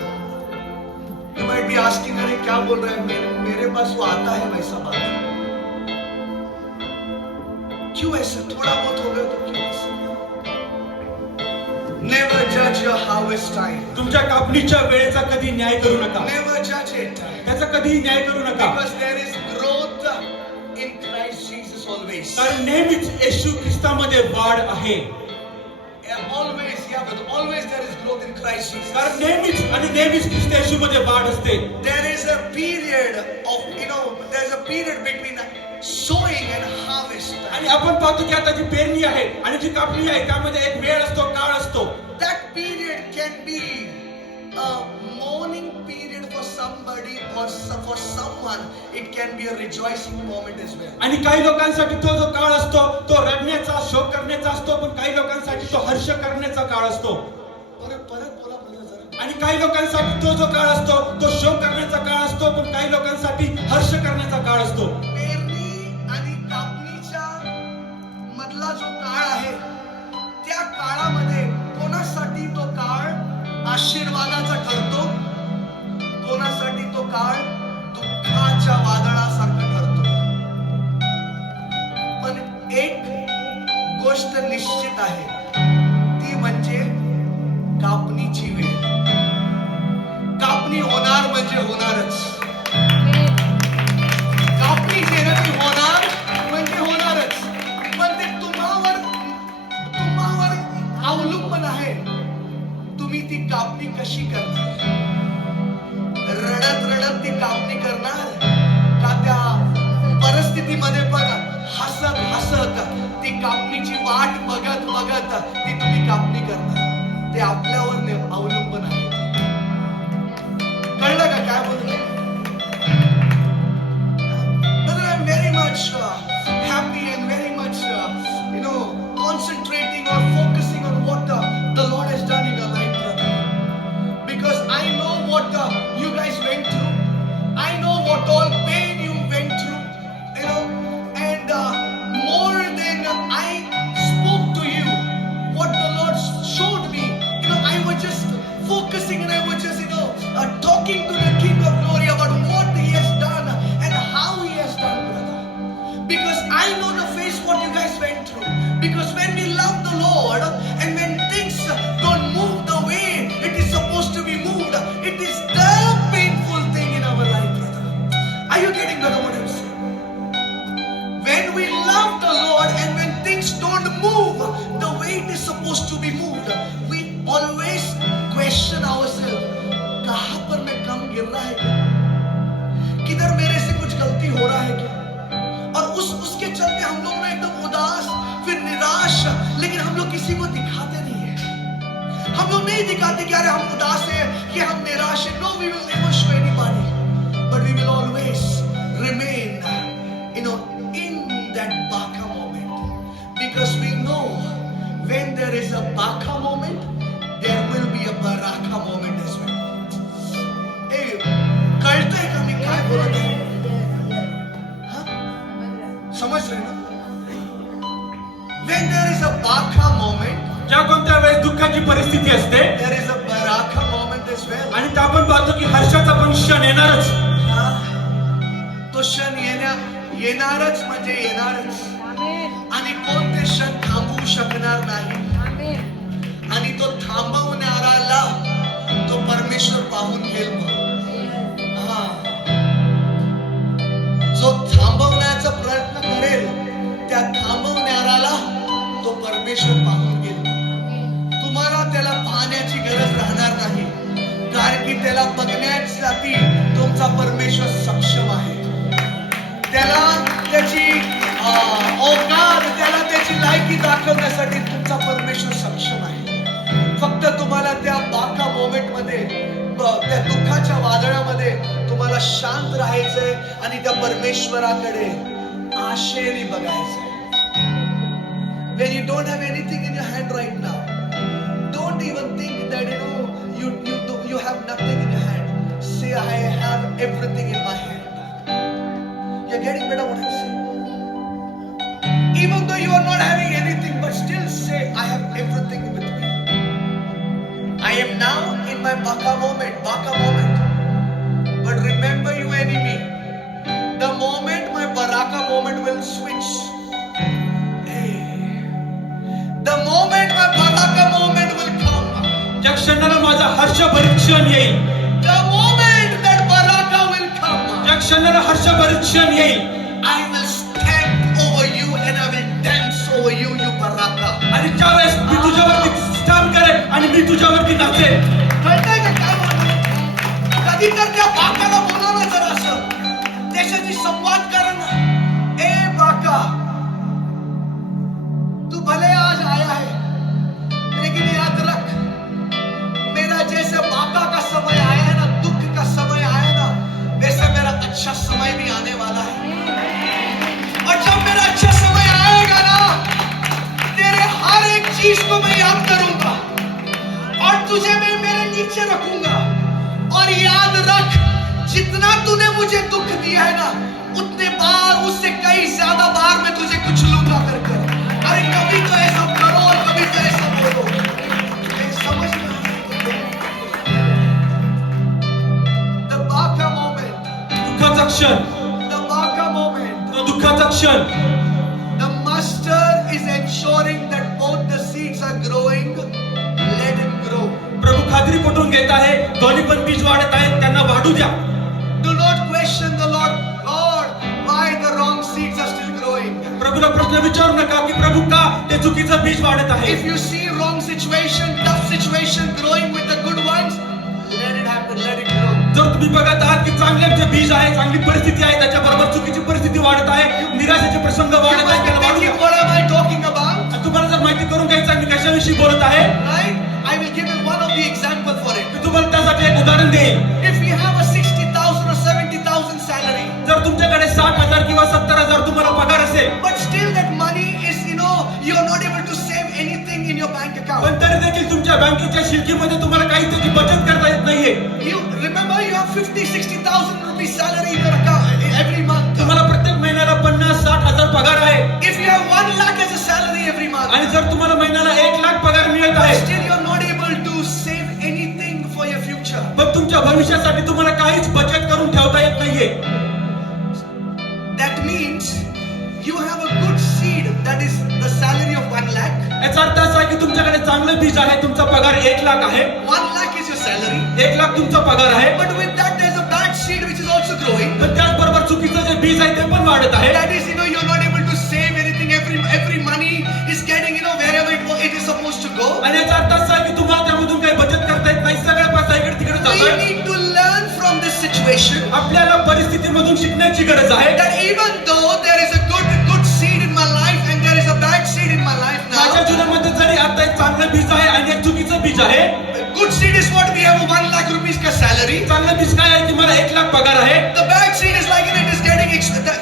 you might be asking, अरे क्या बोल रहा है, मेरे पास वो आता है वैसा बात. क्यों ऐसा? थोड़ा बहुत हो गया तो क्यों ऐसा? Never judge your harvest time. तुमच्या कापणीच्या वेळेचा कधी न्याय करू नका. Never judge it. त्याचा कधीही न्याय करू नका. Because there is growth in Christ Jesus always. कारण नेहमीच येशू ख्रिस्तामध्ये वाढ आहे. Always, yeah, but always there is growth in Christ Jesus. कारण नेहमीच ख्रिस्त येशूमध्ये वाढ असते. There is a period of, there is a period between sowing and harvest. आणि आपण पाहतो की आता जी पेरणी आहे आणि जी कापणी आहे त्यामध्ये एक वेळ असतो, काळ असतो. That period can be a mourning period for somebody or for someone. It can be a rejoicing moment as well. आणि काही लोकांसाठी तो जो काळ असतो तो रडण्याचा, शोक करण्याचा असतो, पण काही लोकांसाठी तो हर्ष करण्याचा काळ असतो. परत बोला जरा. आणि काही लोकांसाठी तो जो काळ असतो तो शोक करण्याचा काळ असतो, पण काही लोकांसाठी हर्ष करण्याचा काळ असतो. पेरणी आणि कापणीच्या मधला जो काळ आहे त्या काळामध्ये कोणासाठी तो काळ आशीर्वादाचा ठरतो, कोणासाठी तो काळ दुःखाच्या वादळासारखा ठरतो. पण एक गोष्ट निश्चित आहे, ती म्हणजे कापणीची वेळ. कापणी होणार म्हणजे होणारच. कापणी केलं की होणार म्हणजे होणारच. पण ते तुम्हावर अवलंबून आहे, तुम्ही ती कापणी कशी करणार. रडत ती कापणी करणार का त्या परिस्थितीमध्ये पण हसत ती कापणीची वाट बघत ती तुम्ही कापणी करणार. ते आपल्यावर अवलंबून आहे. कळलं का काय बोलतोय? Brother, I'm very much happy and very much concentrating or focusing on what the Lord has done in your life, brother. Because I know what you guys went through. I know what all pain you went through, and more than I spoke to you, what the Lord showed me, I was just focusing and I was just, talking to the King of Glory about what He has done and how He has done, brother. Because I know the phase what you guys went through. Because when we love the Lord and when things don't move the way it is supposed to be moved, it is the painful thing in our life, brother. Are you getting what I'm saying? When we love the Lord and when things don't move the way it is supposed to be moved, we always question ourselves. कहां पर मैं कम गिर रहा है क्या? किधर मेरे से कुछ गलती हो रहा है क्या? और उसके चलते हम लोग ना एकदम उदास, फिर निराश, लेकिन हम लोग किसी को दिखाते नहीं है. हम लोग नहीं दिखाते कि अरे हम उदास हैं, कि हम निराश हैं. No, we will never show anybody, but we will always remain, in that baka moment, because we know when there is a baka moment, there will be a baraka moment as well. कळतंय का मी काय बोलत आहे? समझ रहे ना? When there is a baka moment, ज्या कोणत्या वेळेस दुःखाची परिस्थिती असते, there is a baraka moment as well. आणि आपण पाहतो की हर्षाचा पण क्षण येणारच. तो क्षण येणारच म्हणजे येणारच. आणि कोणते क्षण थांबवू शकणार नाही. आणि तो थांबवणाराला तो परमेश्वर पाहून घेईल. जो थांबवण्याचा प्रयत्न करेल त्या थांबवणाऱ्याला तो परमेश्वर पाहून घेईल. तुम्हाला त्याला पाहण्याची गरज राहणार नाही, कारण की त्याला बघण्यासाठी तुमचा परमेश्वर सक्षम आहे. त्याला त्याची औकात, त्याला त्याची लायकी दाखवण्यासाठी तुमचा परमेश्वर सक्षम आहे. फक्त तुम्हाला त्या बाका मोमेंट मध्ये, त्या दुःखाच्या वादळामध्ये तुम्हाला शांत राहायचंय आणि त्या परमेश्वराकडे आशेने बघायचंय. When you don't have anything in your hand right now, don't even think that you have nothing in your hand. Say, I have everything in my hand. You're getting better what I'm saying? Even though you are not having anything, but still say, I have everything with me. I am now in my baka moment. But remember, you enemy, the moment my baraka moment will switch, त्या क्षणाला माझा हर्षभरित क्षण येईल. The moment that Baraka will come, त्या क्षणाला हर्षभरित क्षण येईल. I will stand over you and I will dance over you, you Baraka. आणि त्यावेळेस मी तुझ्यावरती स्टॅम्प करेन आणि मी तुझ्यावरती नाचेन. कळतंय का काय म्हणतो? कधी तर त्या बाकाला बोला ना जरा असं, त्याच्याशी संवाद करा ना. ए बाका, तू भले आज आया है, लेकिन याद रख, मेरा जैसे बाका का समय आया है ना, दुख का समय आया ना, वैसे मेरा अच्छा समय भी आने वाला है. और जब मेरा अच्छा समय आएगा ना, तेरे हर एक चीज को मैं याद करूंगा और तुझे मैं मेरे नीचे रखूंगा. और याद रख, जितना तूने मुझे दुख दिया है ना, उतने बार, उससे कई ज्यादा बार मैं तुझे कुछ लूंगा कर कर. अरे कभी तो ऐसा करो और कभी तो ऐसा बोलो. ये समझ में The Baka moment. दुःखाचा क्षण, The Baka moment. तो दुःखाचा क्षण. The master is ensuring that both the seeds are growing. Let it grow. प्रभू खात्री पटवून घेत आहे, दोन्ही पण बीज वाढत आहेत, त्यांना वाढू द्या. Do not question the Lord God why the wrong seeds are still growing. प्रभूला प्रश्न विचारू नका की प्रभू का ते चुकीचं बीज वाढत आहे. If you see wrong situation, tough situation growing with the good ones, let it happen, let it grow. जर तुम्ही बघत आहात की चांगले जे बीज आहे, चांगली परिस्थिती आहे, त्याच्याबरोबर चुकीची परिस्थिती वाढत आहे, निराशेचे प्रसंग You वाढत must आहेत, be त्याला वाढू thinking, द्या. what am I talking about? आणि तुम्हाला जर माहिती करून घ्यायचं आहे, मी कशाविषयी बोलत आहे, Right? I will give you one of the example for it. मी तुम्हाला त्यासाठी एक उदाहरण देईन. If you have a 60,000 or 70,000 salary, जर तुमच्याकडे 60,000 किंवा 70,000 तुम्हाला पगार असेल, but still that money is, you're not able to save anything in your bank account. पण तरी देखील तुमच्या बँकेच्या शिल्कीमध्ये तुम्हाला काही त्याची बचत करता येत नाहीये. You remember you have 50,000-60,000 rupees salary in your account every month. तुम्हाला प्रत्येक महिन्याला 50,000-60,000 पगार आहे. If you have 1 lakh as a salary every month, आणि जर तुम्हाला महिन्याला 1,00,000 पगार मिळत but आहे, still you're not able to save anything for your future. पण तुमच्या भविष्यासाठी तुम्हाला काहीच बचत करून ठेवता येत नाहीये. That means you have a good seed that is the salary of 1 lakh. याचा अर्थ असा आहे की तुमच्याकडे चांगलं बीज आहे, तुमचा पगार 1,00,000 आहे. 1 lakh is your salary. 1,00,000 तुमचा पगार आहे. But with that there's a bad seed which is also growing. पण त्याचबरोबर चुकीचं जे बीज आहे ते पण वाढत आहे. That is, you're not able to save anything. Every money is getting, wherever it is supposed to go. आणि याचा अर्थ असा आहे की तुम्हाला त्यामधून काही बचत करता येत नाही, सगळ्या पैसा इकडे तिकडे We जातोय. need to learn from this situation आपल्याला परिस्थितीमधून शिकण्याची गरज आहे. that even though there is a good seed in my life and there is a bad seed in my life माझ्या now, जीवनामध्ये जरी आता एक चांगलं बीज आहे आणि एक चुकीचं बीज आहे. good seed is what we have a 1 lakh rupees ka salary. चांगलं बीज काय आहे की मला 1,00,000 पगार आहे. The bad seed is like it is getting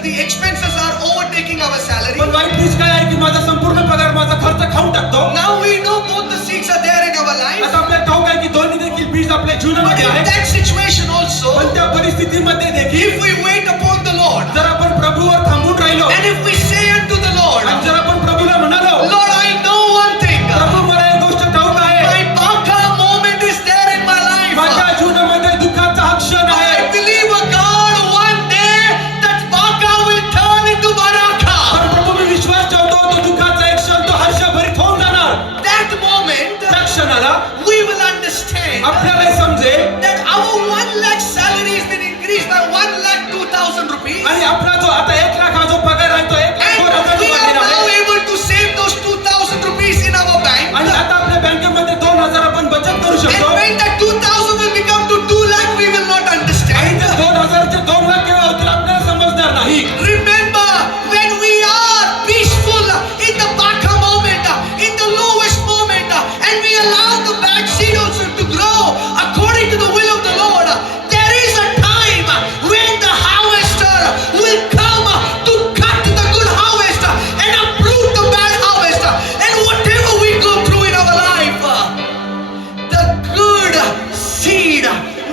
the expenses are overtaking our salary. पण वाईट बीज काय आहे की माझा संपूर्ण पगार माझा खर्च खाऊन टाकतो. Now we know both the seeds are there in our life. आता आपल्याला ठाऊक आहे की दोन्ही देखील बीज आपल्या But जीवनामध्ये in आहे. that situation also, पण त्या परिस्थितीमध्ये देखील if we wait upon the Lord जर आपण प्रभूवर थांबून राहिलो and if we say unto the Lord, आणि जर आपण प्रभूला म्हणालो, Lord, I know one thing. प्रभू मला एक गोष्ट ठाऊक आहे, My Baka moment is there in my life. माझ्या जीवनामध्ये दुःखाचा हा क्षण आहे. I believe, God, one day that Baka will turn into Baraka. पण प्रभू मी विश्वास ठेवतो, तो दुःखाचा एक क्षण तो हर्षभरित होऊन जाणार. That moment, त्या क्षणाला we will understand आपल्याला हे समजेल that our 1 lakh salary has been increased by 1,02,000 rupees. आणि आपला जो आता 1,00,000 हा जो पगार आहे तो 1,02,000 And we are वाढलेला now आहे. able to save those 2,000 rupees in our bank. आणि आता आपल्या बँकेमध्ये 2,000 आपण बचत करू And शकतो. when that 2,000 will become to 2 lakh, we will not आणि understand. ते 2,000 चे 2,00,000 केव्हा होतील आपल्याला समजणार नाही. Remember, when we are peaceful in the Baka moment, in the lowest moment, and we allow the bad seed also to grow according to the will of the Lord, there is a time when the harvester will come to cut the good harvest and uproot the bad harvest. And whatever we go through in our life, the good seed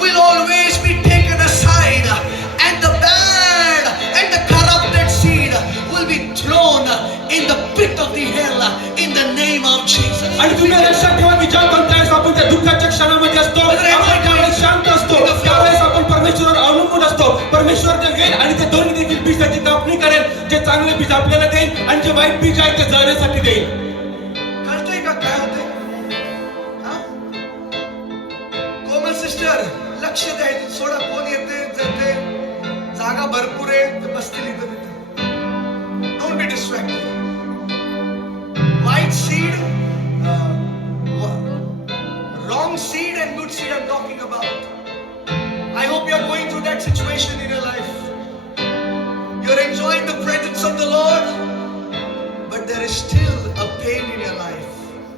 will always be taken aside, and the bad and the corrupted seed will be thrown in the pit of the hell in the name of Jesus. आणि तुम्ही लक्षात ठेवा की ज्या कोणत्यावेळेस आपण त्या दुःखाच्या क्षणामध्ये असतो, आपण ज्यावेळेस शांत असतो, त्यावेळेस आपण परमेश्वरावर अवलंबून असतो. परमेश्वर ते घेईल आणि ते दोन्ही देखील बीज त्याची कापणी करेल. जे चांगले बीज आपल्याला देईल आणि जे वाईट बीज आहे ते जळण्यासाठी देईल. कळतंय का काय होतंय? हा? लक्ष द्यायचं. सोडा कोण येते जाते, जागा भरपूर आहे तर बसतील इथं तिथं. Don't be distracted. White seed, wrong seed and good seed I'm talking about. I hope you are going through that situation in your life. You're enjoying the presence of the Lord, but there is still a pain in your life.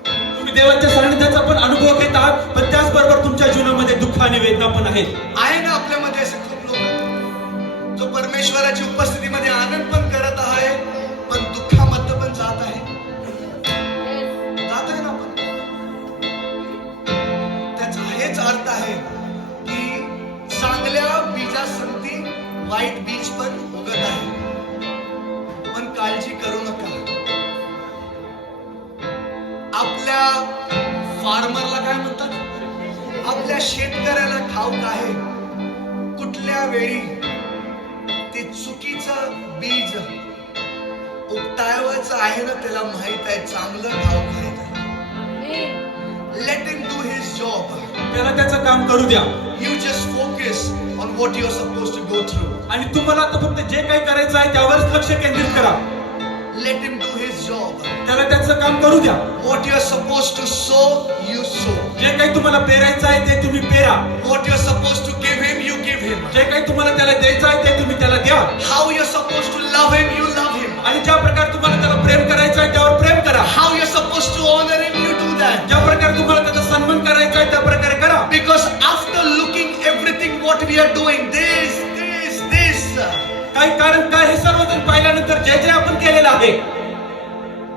तुम्ही देवाच्या सान्निध्याचा पण अनुभव घेत आहात, पण त्याचबरोबर तुमच्या जीवनामध्ये दुःख आणि वेदना पण आहेत. आहे ना आपल्यामध्ये असे खूप लोक आहेत, जो परमेश्वराची उपस्थितीमध्ये आनंद पण करत आहे, पण दुःखामध्ये पण जात आहे. जात आहे ना आपण. त्याचा हेच अर्थ आहे की चांगल्या बीजासंगती वाईट बीज पण उगत आहे. पण काळजी करू नका. आपल्या फार्मरला काय म्हणतात, आपल्या शेतकऱ्याला ठाऊक आहे कुठल्या वेळी ते चुकीचं बीज उपटायचं आहे ना, त्याला माहित आहे, चांगलं ठाऊक आहे. Let him do his job. त्याला त्याचं काम करू द्या. You just focus on what you are supposed to go through. आणि तुम्हाला आता फक्त जे काही करायचं आहे त्यावरच लक्ष केंद्रित करा. Let him do his job. त्याला त्याचं काम करू द्या. What you are supposed to sow you sow. जे काही तुम्हाला पेरायचं आहे ते तुम्ही पेरा. What you are supposed to give him you give him. जे काही तुम्हाला त्याला द्यायचं आहे ते तुम्ही त्याला द्या. How you are supposed to love him you love him. आणि ज्या प्रकारे तुम्हाला त्याला प्रेम करायचं आहे त्यावर प्रेम करा. How you are supposed to honour him you do that. ज्या प्रकारे तुम्हाला त्याचा सन्मान करायचा आहे त्या प्रकारे करा. Because after looking everything what we are doing, this. काही कारण काय हे सर्वजण पाहिल्यानंतर जे जे आपण केलेलं आहे,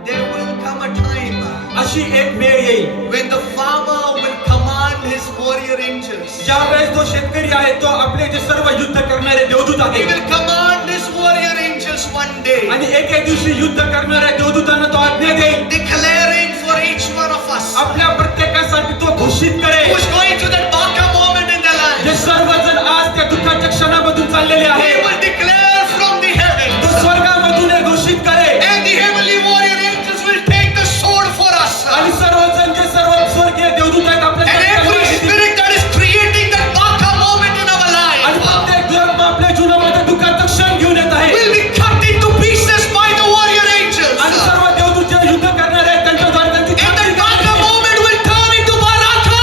There will come a time अशी एक वेळ येईल when the farmer will command his warrior angels. ज्या वेळेस तो शेतकरी आहे तो आपले जे सर्व युद्ध करणारे देवदूत He आहे will command his warrior angels one day, आणि एके दिवशी युद्ध करणाऱ्या देवदूतांना तो आज्ञा देईल, declaring for each one of us आपल्या प्रत्येकासाठी तो घोषित who करेल. is going through that Baka moment in their जे life. सर्वजण आज त्या दुःखाच्या क्षणामधून चाललेले He आहे will declare from the तो heavens, स्वर्गामधून हे घोषित करेल. and the heavenly warrior angels will take the sword for us. आणि सर्वजण जे सर्व स्वर्गीय देवदूत आहेत And every आपल्या spirit that is creating that Baka moment in our आणि life प्रत्येक धर्म आपल्या जीवनामध्ये दुःखाचं क्षण घेऊन येत आहे will be cut into pieces by the warrior angels. आणि सर्व देवदूत जे युद्ध करणारे आहेत त्यांच्या द्वारे त्यांची And that छाती Baka moment will turn into Baraka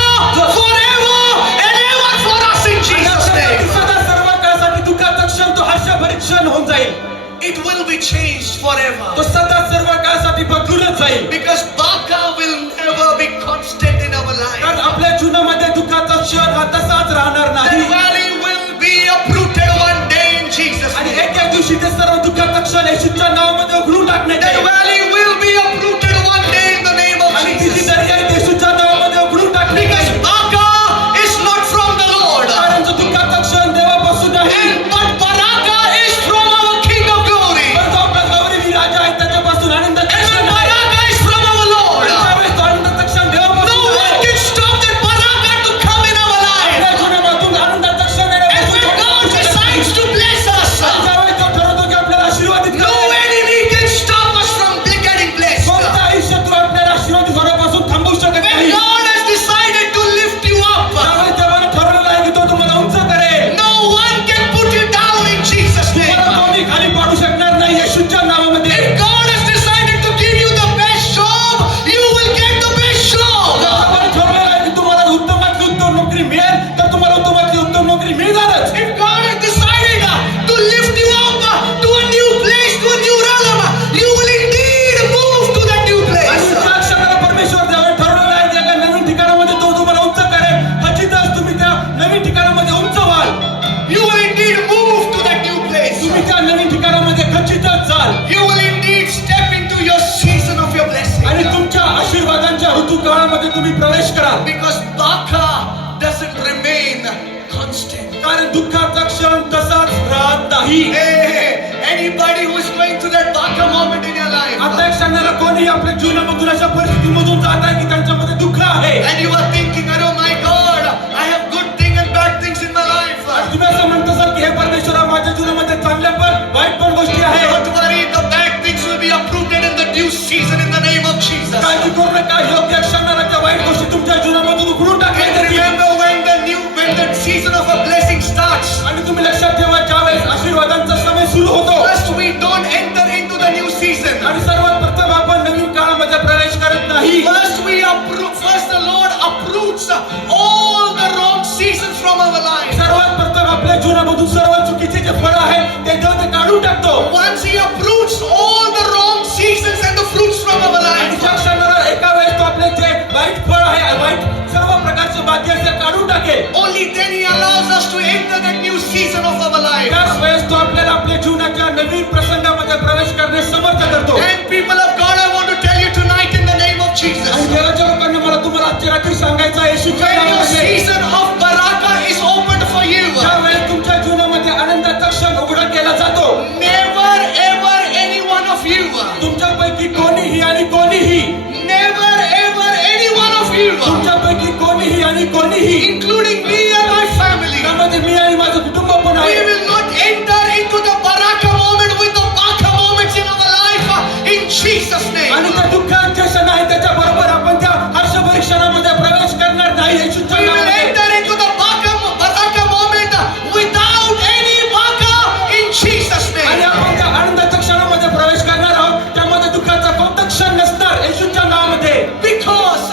forever and ever for us in Jesus' name. सदा सर्व काळासाठी दुःखाचा क्षण तो हर्षभरित क्षण होऊन जाईल. It will be changed forever. तो सदा सर्व काळासाठी बदलूनच जाईल. Because Baka will never be constant in our life. कारण आपल्या जीवनामध्ये दुःखाचा क्षण हा तसाच राहणार That नाही valley will be uprooted one day in Jesus' आणि name. एका दिवशी ते सर्व दुःखाचा क्षण येशूच्या नावामध्ये उघडून टाकण्यात That येईल. valley will be uprooted one day in the name of आणि ती जी Jesus. दरी आहे ती येशूच्या नावामध्ये उघडून टाकण्यात Because येईल. Baka is not from the Lord. कारण जो दुःखाचा क्षण देवापासून नाही But Baraka is from our King of Glory. पण जो आपला गौरवी राजा आहे त्याच्यापासून आनंदाचा And क्षण when आहे. Baraka is from our Lord, त्यावेळेस तो आनंदाचा क्षण no देवापासून one आहे. can stop that Baraka to come in our आपल्या life. जीवनामधून आनंदाचा क्षण And येण्यापासून when God कोणी decides to bless us, ज्यावेळेस तो ठरवतो की आपल्याला आशीर्वादित no करेल, enemy can stop us from getting blessed. कोणताही शत्रू आपल्याला आशीर्वादित होण्यापासून थांबवू शकत When नाही. God has decided to lift you up, त्यावेळेस देवाने ठरवलेलं आहे की तो तुम्हाला उंच करेल. no one can put you down in Jesus' तुम्हाला name. कोणी खाली पाडू शकणार नाही येशूच्या नावामध्ये. If God has decided to give you the best job, you will get the best job. देवाने ठरवलेलं आहे की तुम्हाला उत्तमातली उत्तम नोकरी मिळेल तर तुम्हाला उत्तमातली उत्तम नोकरी मिळणारच. If God has decided to lift you up to a new place, to a new realm, you will indeed move to that new आणि place. ज्या क्षणाला परमेश्वर देवाने ठरवलेलं आहे की एका नवीन ठिकाणामध्ये तो तुम्हाला उंच करेल, खचितच तुम्ही त्या नवीन ठिकाणामध्ये उंच व्हाल. You will indeed move to that new place. तुम्ही त्या नवीन ठिकाणामध्ये खचितच जाल You will indeed step into your season of your blessing. आणि तुमच्या आशीर्वादांच्या ऋतुकाळामध्ये तुम्ही प्रवेश कराल. Because Baka doesn't remain constant. कारण दुःखाचा क्षण तसाच राहत नाही. Hey, anybody who is going through that Baka moment in your life, आता एक क्षणाला कोणी आपल्या जीवनामधून अशा परिस्थितीमधून जात आहे की त्यांच्यामध्ये दुःख आहे and you are thinking, oh my God, I have good things and bad things in my life. तुम्ही असं म्हणत असाल की हे परमेश्वरा माझ्या जीवनामध्ये चांगल्या पण वाईट पण गोष्टी आहेत. Don't worry, the bad things will be uprooted in the due season in the name of Jesus. काळजी करू नका, योग्य क्षणाला त्या वाईट गोष्टी तुमच्या जीवनामधून उघडून And टाकल्या जातील. remember when the season of ज्यावेळेस तो आपल्याला आपल्या जीवनाच्या नवीन प्रसंगामध्ये प्रवेश करण्यास समर्थ करतो. And people of God, I want to tell you tonight in the name of आणि Jesus. देवाच्या लोकांना मला तुम्हाला आजच्या रात्री सांगायचं आहे, येशूच्या When your नावामध्ये season of Baraka is opened for you, ज्यावेळेस तुमच्या जीवनामध्ये आनंदाचा क्षण उघडा केला जातो, never ever any one of you, तुमच्यापैकी कोणीही आणि कोणीही, never ever any one of you, तुमच्यापैकी कोणीही आणि कोणीही, including me and my family, त्यामध्ये मी आणि माझं कुटुंब पण we आहे, will not enter into the Baraka moment with the Baka moments in our life in Jesus' आणि name. त्या दुःखाचे क्षण आहे त्याच्याबरोबर आपण त्या हर्षभरी क्षणामध्ये प्रवेश करणार नाही. येशूच्या We will नावामध्ये enter into the Baraka moment without any Baka in Jesus' आणि name. आपण त्या आनंदाच्या क्षणामध्ये प्रवेश करणार आहोत, त्यामध्ये दुःखाचा कोणता क्षण नसणार येशूच्या नावामध्ये. Because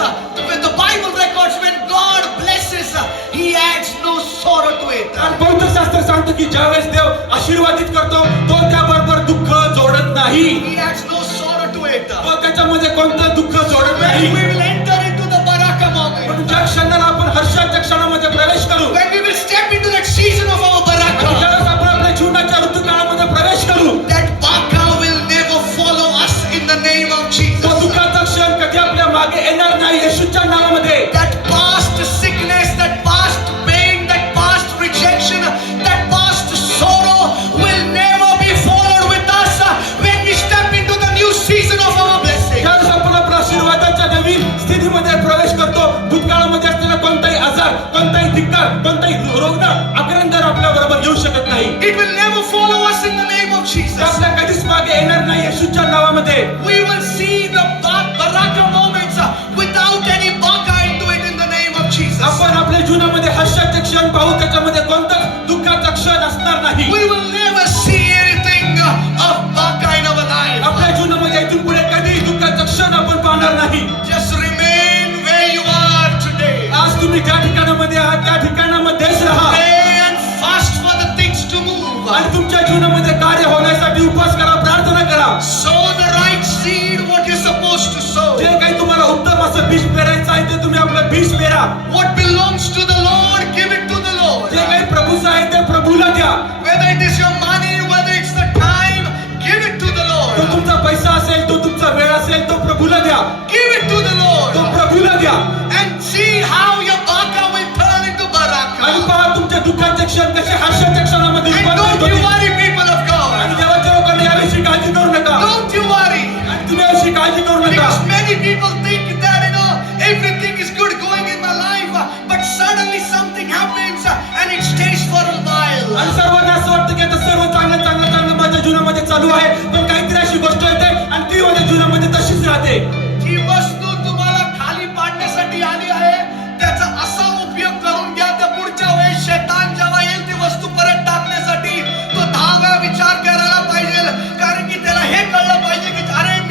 when the Bible records when God blesses, He adds no sorrow to it. कारण पवित्र शास्त्र सांगतं की ज्यावेळेस देव आशीर्वादित करतो तो त्याबरोबर दुःख जोडत नाही, He adds no sorrow to it. तो त्याच्यामध्ये कोणतं दुःख जोडत When नाही. we will enter into the Baraka moment, पण ज्या क्षणाला आपण हर्षाच्या क्षणामध्ये प्रवेश करू, when we will step into that season of our आणि Baraka, ज्यावेळेस आपण आपल्या जीवनाच्या ऋतुकाळामध्ये प्रवेश करू, that Baka will never follow us in the name of तो Jesus. दुःखाचा क्षण कधी आपल्या मागे येणार नाही येशूच्या नावामध्ये. That past sickness, that past pain, that past rejection, that past sorrow will never be followed with us when we step into the new season of our blessing. ज्यावेळेस आपण आपल्या आशीर्वादाच्या नवीन स्थितीमध्ये प्रवेश करतो, भूतकाळामध्ये असलेला कोणताही आजार, कोणताही धिक्कार, कोणताही रुग्ण आक्रंदर आपल्या बरोबर येऊ शकत नाही. It will never follow us in the name of ते Jesus. आपल्या कधीच मागे येणार नाही येशूच्या नावामध्ये. We will see the Baraka moments without any Baka into it in the name of Jesus. आपण आपल्या जीवनामध्ये हर्षाचे क्षण पाहू, त्याच्यामध्ये कोणताच दुःखाचा क्षण असणार नाही. We will never see anything of Baka in our life. आपल्या जीवनामध्ये इथून पुढे कधी दुःखाचा क्षण आपण पाहणार नाही. Just remain where you are today. आज तुम्ही ज्या ठिकाणामध्ये आहात त्या ठिकाणामध्येच राहा Pray and fast for the things to move. आणि तुमच्या जीवनामध्ये कार्य होण्यासाठी उपवास करा, प्रार्थना करा. Sow the right seed, what you're supposed to sow. जे काही तुम्हाला उत्तम असं बीज पेरायचं आहे ते तुम्ही आपलं बीज पेरा. What belongs to the Lord, give it to the Lord. जे काही प्रभूचं आहे ते प्रभूला द्या. Whether it is your money, whether it's the time, give it to the तो Lord. तुमचा पैसा असेल, तो तुमचा वेळ असेल, तो प्रभूला द्या. Give it to the तो Lord. प्रभूला द्या And see how your Baka will turn into आणि Baraka. पहा तुमच्या दुःखाचे क्षण कसे हर्षाच्या क्षणामध्ये And रूपांतरित don't you होतील. worry, people of आणि God. देवाच्या लोकांनी याविषयी काळजी करू नका. Don't you worry. आणि तुम्ही याविषयी काळजी करू नका. Because many people think that, everything is good going in my life, but suddenly something happens and it stays for a while. आणि सर्वांना असं वाटतं की आता सर्व चांगलं चांगलं चांगलं माझ्या जीवनामध्ये चालू आहे, पण काहीतरी अशी गोष्ट येते आणि ती माझ्या जीवनामध्ये तशीच राहते. जी वस्तू तुम्हाला खाली पाडण्यासाठी आली आहे त्याचा असा उपयोग करून घ्या, त्या पुढच्या वेळेस शैतान जेव्हा येईल ती वस्तू परत टाकण्यासाठी तो 10 वेळा विचार करायला पाहिजे. कारण की त्याला हे कळलं पाहिजे की अरे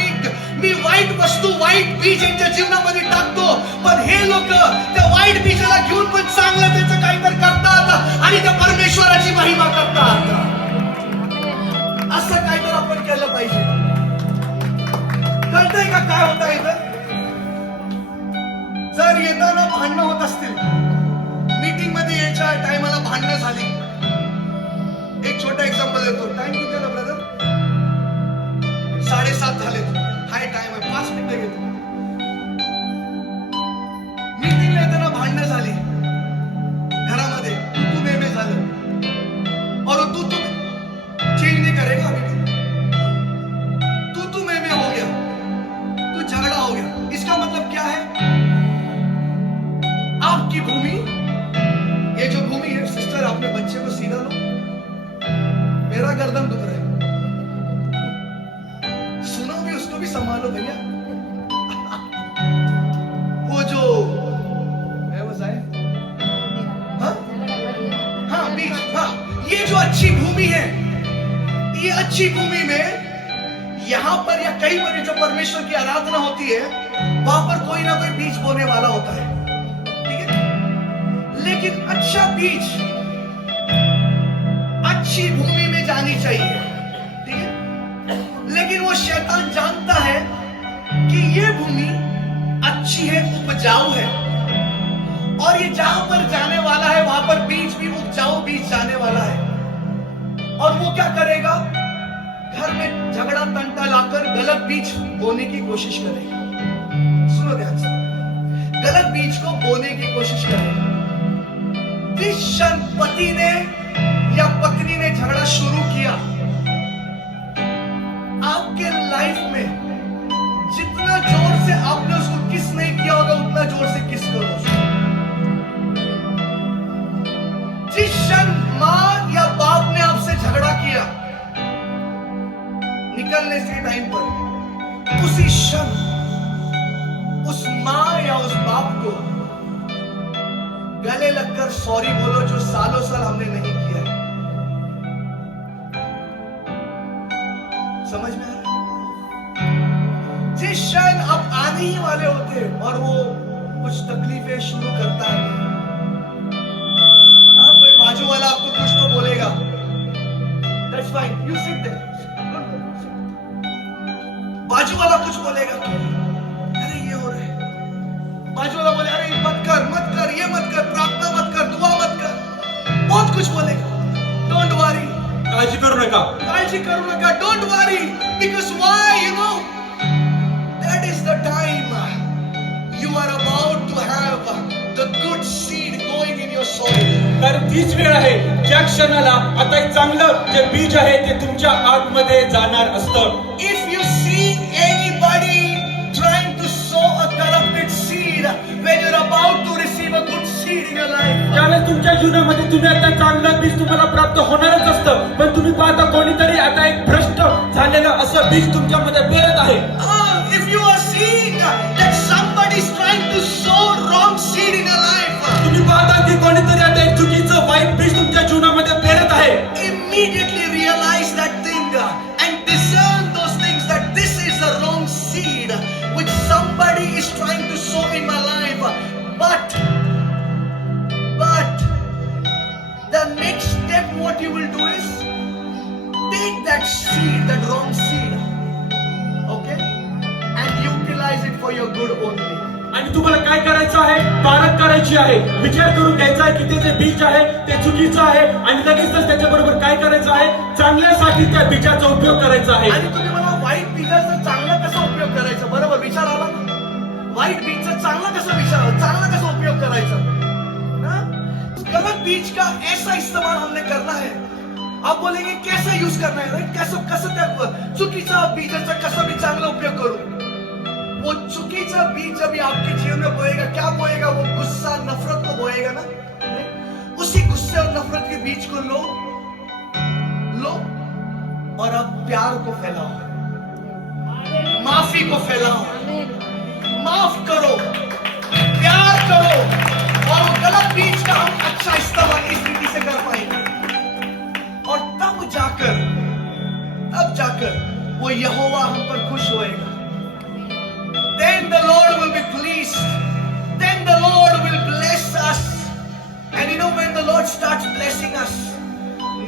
मी वाईट वस्तू, वाईट बीज यांच्या जीवनामध्ये टाकतो, पण हे लोक त्या वाईट बीजाला घेऊन पण चांगलं त्याचं काहीतरी करतात आणि त्या परमेश्वराची महिमा करतात. असं काहीतरी आपण केलं पाहिजे. कळतंय का काय होत आहे इथं? जर येताना भांडणं होत असतील, मीटिंग मध्ये यायच्या टायमाला भांडणं झाली. एक छोटा एक्झाम्पल देतो. टाइम किती झाला ब्रदर? 7:30 झाले. हाय टाइम आहे, 5 मिनिटं घेतो. मीटिंगला येताना भांडणं झाली घरामध्ये, तू मेमे झालं और तू चेंज नहीं करेगा अभी, तू मेमे हो गया, तू झगड़ा हो गया. इसका मतलब क्या है? आपकी भूमि, ये जो भूमि है, सिस्टर अपने बच्चे को सीधा लो. मेरा गर्दन दुख रहा है, सुनो भी, उसको भी संभालो भैया. वो जो व्यवसाय, हाँ हाँ बीज, हाँ, ये जो अच्छी भूमि है, ये अच्छी भूमि में यहाँ पर या कहीं पर जो परमेश्वर की आराधना होती है वहां पर कोई ना कोई बीज बोने वाला होता है, ठीक है? लेकिन अच्छा बीज अच्छी भूमि में जानी चाहिए, ठीक है? लेकिन वो शैतान जानता है कि ये भूमि अच्छी है, उपजाऊ है, और ये जहां पर जाने वाला है वहां पर बीज भी उपजाऊ बीज जाने वाला है. और वो क्या करेगा? घर में झगड़ा तंटा लाकर गलत बीज बोने की कोशिश करेगा। सुनो ध्यान से, गलत बीज को बोने की कोशिश करेगा। जिस क्षण पति ने या पत्नी ने झगड़ा शुरू किया, आपके लाइफ में जितना जोर से आपने उसको किस नहीं किया होगा, उतना जोर से किस करो उसको। जिस क्षण मां या बाप ने आपसे झगड़ा किया, निकलने से टाइम पर उसी क्षण उस मां या उस बाप को गले लगकर सॉरी बोलो, जो सालों साल हमने नहीं किया है। समझ में आ रहा है? जिस क्षण आप आने ही वाले होते और वो कुछ तकलीफें शुरू करता है, हाँ, कोई बाजू वाला आपको कुछ तो बोलेगा, that's fine, you sit there. बाजू वाला कुछ बोलेगा, अरे ये हो रहा है। बाजू वाला बोले, अरे मत कर, ये मत कर, प्रार्थना मत कर, दुआ मत कर, बहुत कुछ बोलेगा। डोंट वरी, काळजी करू नका, don't worry, because why, you know, that is the time you are about to have the good seed going in your soil. कारण तीच वेळ आहे ज्या क्षणाला आता एक चांगलं जे बीज आहे ते तुमच्या आतमध्ये जाणार असतं. If you see anybody trying to sow a corrupted seed when you're about to receive a good seed in your life, त्यावेळेस तुमच्या जीवनामध्ये तुम्ही आता चांगलं बीज तुम्हाला प्राप्त होणारच असतं, पण तुम्ही पाहता कोणीतरी आता एक भ्रष्ट झालेलं असं बीज तुमच्यामध्ये पेरत आहे. if you are seeing that somebody is trying to sow wrong seed in your life, तुम्ही पाहता की कोणीतरी आता एक चुकीचं वाईट बीज तुमच्या जीवनामध्ये पेरत आहे. immediately realize that thing and discern those things, that this is the wrong seed which somebody is trying to sow in my life. But the next step what you will do is take that seed, that wrong seed, okay, and utilize it for your good only. आणि तुम्हाला काय करायचं आहे? पारख करायची आहे, विचार करून घ्यायचा आहे की ते जे बीज आहे ते चुकीचं आहे आणि लगेचच त्याच्याबरोबर काय करायचं आहे? चांगल्यासाठी त्या बीजाचा उपयोग करायचा आहे. आणि तुम्ही मला वाईट बीजाचा चांगला कसा उपयोग करायचा, बरोबर विचार आला? वाईट बीजचा चांगला कसा उपयोग करायचा? गलत बीज का ऐसा इस्तेमाल हमने करना है. आप बोलेंगे कैसे यूज करना है, राइट? कसं त्या चुकीचा बीजाचा कसा मी चांगला उपयोग करू? वो चुकीचा बीज जब आपके जीवन में बोएगा, क्या बोएगा? वो गुस्सा, नफरत को बोएगा ना. उसी गुस्से और नफरत के बीज को लो और अब प्यार को फैलाओ, माफी को फैलाओ, माफ करो, प्यार करो, और वो गलत बीज का हम अच्छा इस्तेमाल इस रीति से कर पाएंगे. और तब जाकर वो यहोवा हम पर खुश होएगा. Then the Lord will be pleased. Then the Lord will bless us. And you know, when the Lord starts blessing us,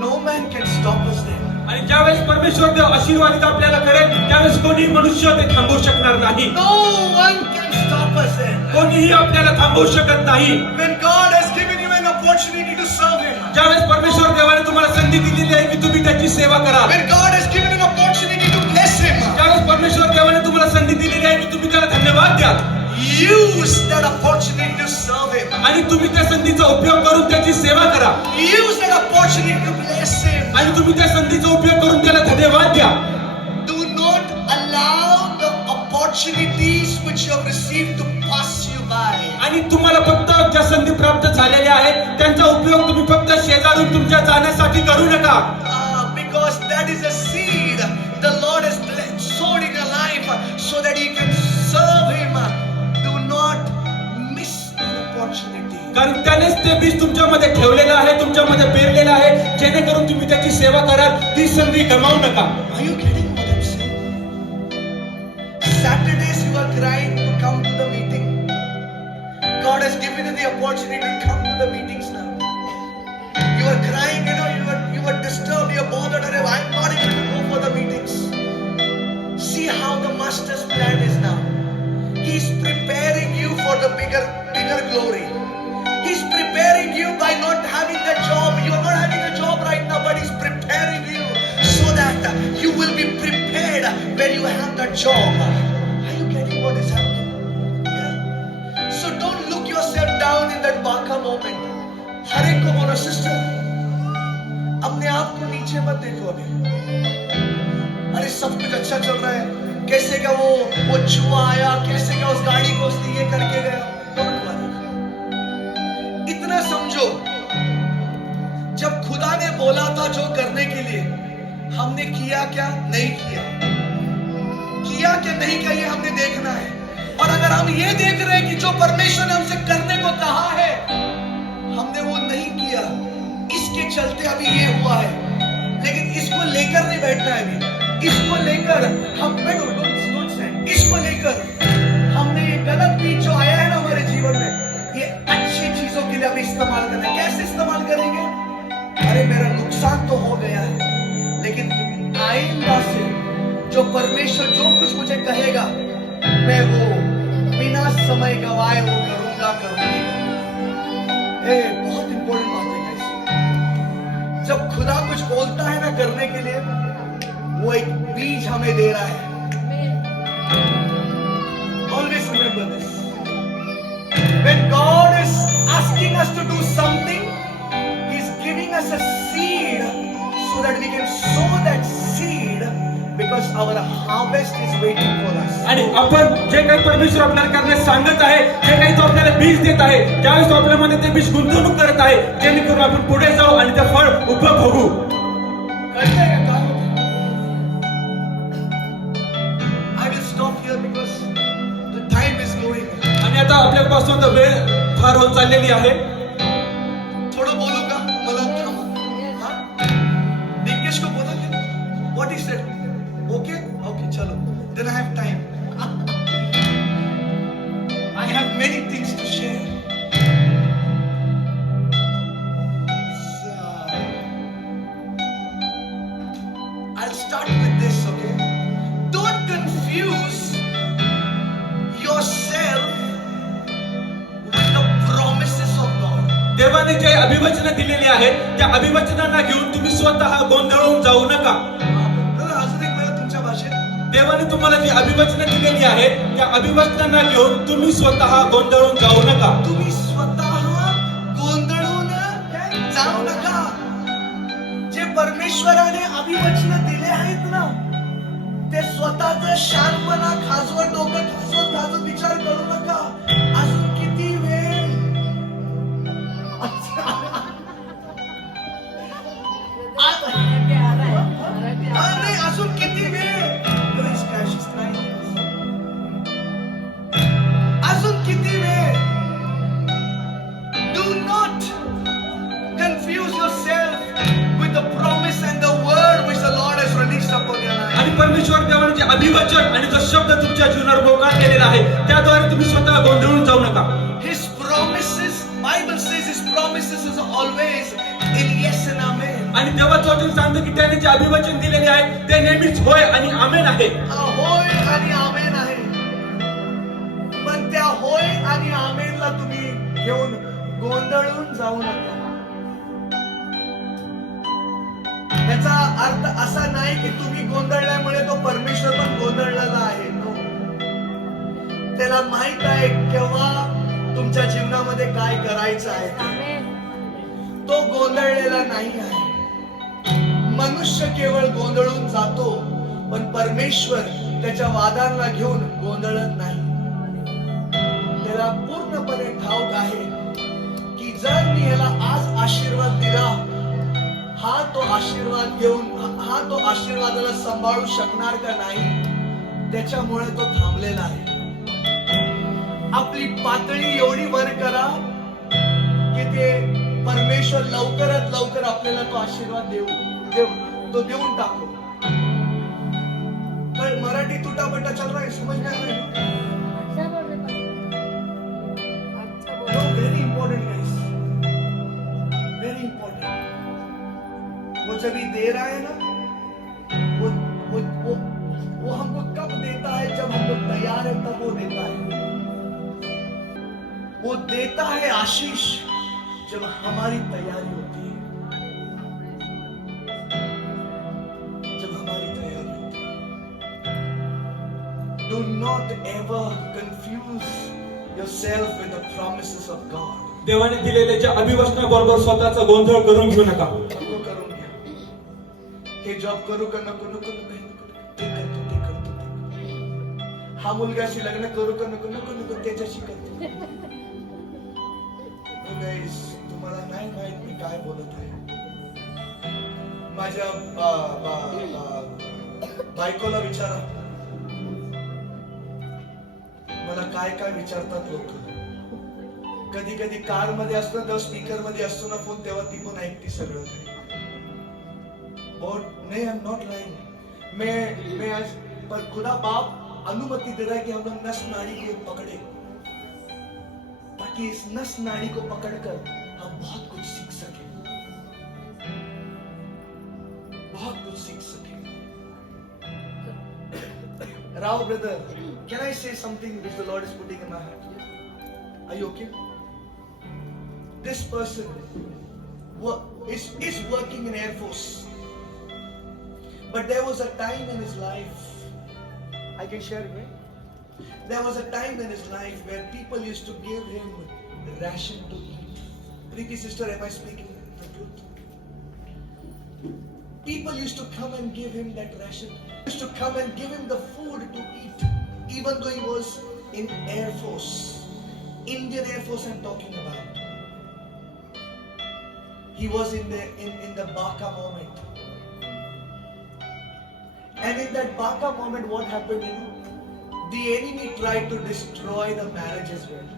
no man can stop us then. आणि ज्यावेळेस परमेश्वर देव आशीर्वादित आपल्याला करेल त्यावेळेस कोणी मनुष्य ते थांबवू शकणार नाही. No one can stop us then. कोणीही आपल्याला थांबवू शकत नाही. When God has given you an opportunity to serve Him. ज्यावेळेस परमेश्वर देवाने तुम्हाला संधी दिलेली आहे की तुम्ही त्याची सेवा करा. When God has given an opportunity to bless Him. ज्यावेळेस परमेश्वर देवाने तुम्हाला संधी दिलेली आहे की तुम्ही त्याला धन्यवाद द्या. Use that opportunity to serve Him. आणि तुम्ही त्या संधीचा उपयोग करून त्याची सेवा करा. Use that opportunity to bless Him. आणि तुम्ही त्या संधीचा उपयोग करून त्याला धन्यवाद द्या. Do not allow the opportunities which you have received to pass you by. आणि तुम्हाला फक्त ज्या संधी प्राप्त झालेल्या आहेत त्यांचा उपयोग तुम्ही फक्त शेजारून तुमच्या जाण्यासाठी करू नका. Because that is a seed the Lord has sowed in your life so that you can serve Him. Do not miss the opportunity. कारण त्यानेच ते बीज तुमच्यामध्ये ठेवलेलं आहे, तुमच्यामध्ये पेरलेलं आहे, जेणेकरून तुम्ही त्याची सेवा कराल. ती संधी गमावू नका. Are you getting what I'm saying? Saturdays you are crying to come to the meeting. God has given you the opportunity to come to the meetings now. You are crying, you are disturbed, you are bothered. I'm not able to go for the meetings. See how the master's plan is now. He's preparing you for the bigger glory. He's preparing you by not having a job. You are not having a job right now, but He's preparing you job. Are you getting what is happening? Yeah. So don't look yourself down in that baka moment. हर एक को बोलो सिस्टर, अपने आप को नीचे मत देखो अभी. अरे सब कुछ अच्छा चल रहा है, कैसे क्या वो जुआ आया, कैसे क्या उस गाड़ी को उसने ये करके गया. Don't worry. इतना समझो, जब खुदा ने बोला था जो करने के लिए, हमने किया क्या नहीं किया, किया क्या नहीं किया, ये हमने देखना है. और अगर हम ये देख रहे हैं कि जो परमेश्वर ने हमसे करने को कहा है हमने वो नहीं किया, इसके चलते अभी ये हुआ है. लेकिन इसको लेकर नहीं बैठना है अभी. इसको लेकर हम बैठो, इसको लेकर हमने ये गलत बीज जो आया है ना हमारे जीवन में, ये अच्छी चीजों के लिए हम इस्तेमाल करना है. कैसे इस्तेमाल करेंगे? अरे मेरा नुकसान तो हो गया है, लेकिन आइंदा से जो परमेश्वर जो कुछ मुझे कहेगा मैं वो बिना समय गवाए वो करूंगा. बहुत इंपॉर्टेंट बात है guys. जब खुदा कुछ बोलता है ना करने के लिए, वो एक बीज हमें दे रहा है. Always remember this. When God is asking us to do something, He's giving us a seed so that we can sow that seed, because our harvest is waiting for us. आणि आपण जे काही परमेश्वर आपल्याला करण्यास सांगत आहे, जे काही तो आपल्याला बीज देत आहे, ज्यावेळेस तो आपल्यामध्ये ते बीज गुंतवणूक करत आहे, जेणेकरून आपण पुढे जाऊ आणि ते फळ उपभोगू. कळतंय का काय होतं? I will stop here because the time is going. आणि आता आपल्यापासून तर वेळ फार होत चाललेली आहे. थोडं बोलू का? मला थांबा. हा? दिग्गज को बोला क्या? What he said? Okay? Okay, चलो. Then I have time. I have many things to share. So, I'll start with this, okay? Don't confuse yourself with the promises of God. देवाने जे अभिवचन दिलेली आहेत, त्या अभिवचनांना घेऊन तुम्ही स्वतः गोंधळून जाऊ नका. अजून एक वेळा तुमच्या भाषेत. देवाने तुम्हाला जी अभिवचनं दिलेली आहेत, त्या अभिवचनांना घेऊन तुम्ही स्वतः गोंधळून जाऊ नका. तुम्ही स्वतः गोंधळून जाऊ नका. जे परमेश्वराने अभिवचन दिले आहेत ना, ते स्वतःच शांतपणा खासवत डोकं खासवत विचार करू नका. अजून किती वेळ, नाही अजून किती वेळ, अजून किती वेळ. Do not confuse yourself with the promise and the word which the Lord has released upon your life. आणि परमेश्वर देवाने जे अभिवचन आणि जो शब्द तुमच्या जीवनावर बोकाळ केलेला आहे, त्याद्वारे तुम्ही स्वतः गोंधळून जाऊ नका. His promises, Bible says His promises is always in yes and amen. आणि देवाचं वचन सांगतं की त्याने जे अभिवचन दिलेले आहे ते नेहमीच होय आणि आमेन आहे. होय आणि आमेन आहे. पण त्या होय आणि आमेनला तुम्ही घेऊन गोंधळून जाऊ नका. त्याचा अर्थ असा नाही की तुम्ही गोंधळल्यामुळे तो परमेश्वर पण गोंधळलेला आहे. No. त्याला माहित आहे केव्हा तुमच्या जीवनामध्ये काय करायचं आहे. तो गोंधळलेला नाही आहे. मनुष्य केवळ गोंधळून जातो, पण परमेश्वर त्याच्या वादांना घेऊन गोंधळत नाही. त्याला पूर्णपणे ठाऊक आहे की जर मी ह्याला आज आशीर्वाद दिला, हा तो आशीर्वाद घेऊन हा तो आशीर्वादाला सांभाळू शकणार का नाही, त्याच्यामुळे तो थांबलेला आहे. आपली पातळी एवढी वर करा की ते परमेश्वर लवकरात लवकर आपल्याला तो आशीर्वाद देऊन टाको. तर मराठी तुटापटा चल रहा है, समझ में आ रहा है? No, very important guys, very important. वो जब ये दे रहा है ना, वो हमको कब देता है? जब हम लोग तैयार है तब वो देता है. वो देता है आशीष जब हमारी तैयारी होती है. जब हमारी तैयारी होती है. Do not ever confuse yourself with the promises of God. देवाने दिलेल्या अभिवचनाबरोबर स्वतःचा गोंधळ करून घेऊ नका. नको करून घ्या. हे जॉब करू का नको नको नको ते करतो ते करतो. हा मुलगाशी लग्न करू का नको नको नको त्याच्याशी करतो. गाईस, तुम्हाला नाही माहित मी काय बोलत आहे. माझ्या बायकोला विचारा, मला काय काय विचारतात लोक. कधी कधी कार मध्ये असतो तेव्हा स्पीकर मध्ये असतो ना फोन, तेव्हा ती पण ऐकते सगळं काही. नहीं, आई एम नॉट लाइंग. मैं आज पर खुदा बाप अनुमति दे रहा है कि हम लोग नस नाड़ी को पकड़े, ताकि इस नस नाड़ी को पकड़कर हम बहुत कुछ सीख सके, बहुत कुछ सीख सके. Rao brother, can I say something which the Lord is putting in my heart? Are you okay? This person is working in Air Force, but there was a time in his life, I can share it, right? There was a time in his life where people used to give him ration to eat. Preeti sister, am I speaking the truth? People used to come and give him that ration. Used to come and give him the food to eat, even though he was in Air Force, Indian Air Force I'm talking about. He was in the Baka moment, and in that Baka moment, what happened? You know, the enemy tried to destroy the marriage as well.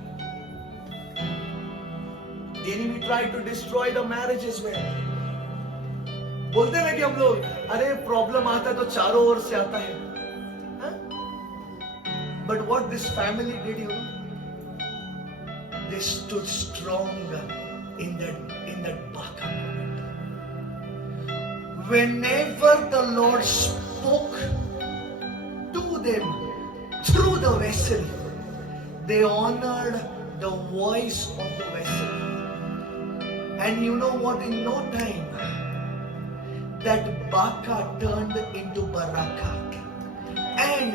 The enemy tried to destroy the marriage as well. बोलते हैं कि हम लोग, अरे प्रॉब्लम आता है तो चारों ओर से आता है. But what this family did, you know, they stood strong in that Baka moment. Whenever the Lord spoke to them through the vessel, they honored the voice of the vessel. And you know what? In no time, that Baka turned into Baraka, and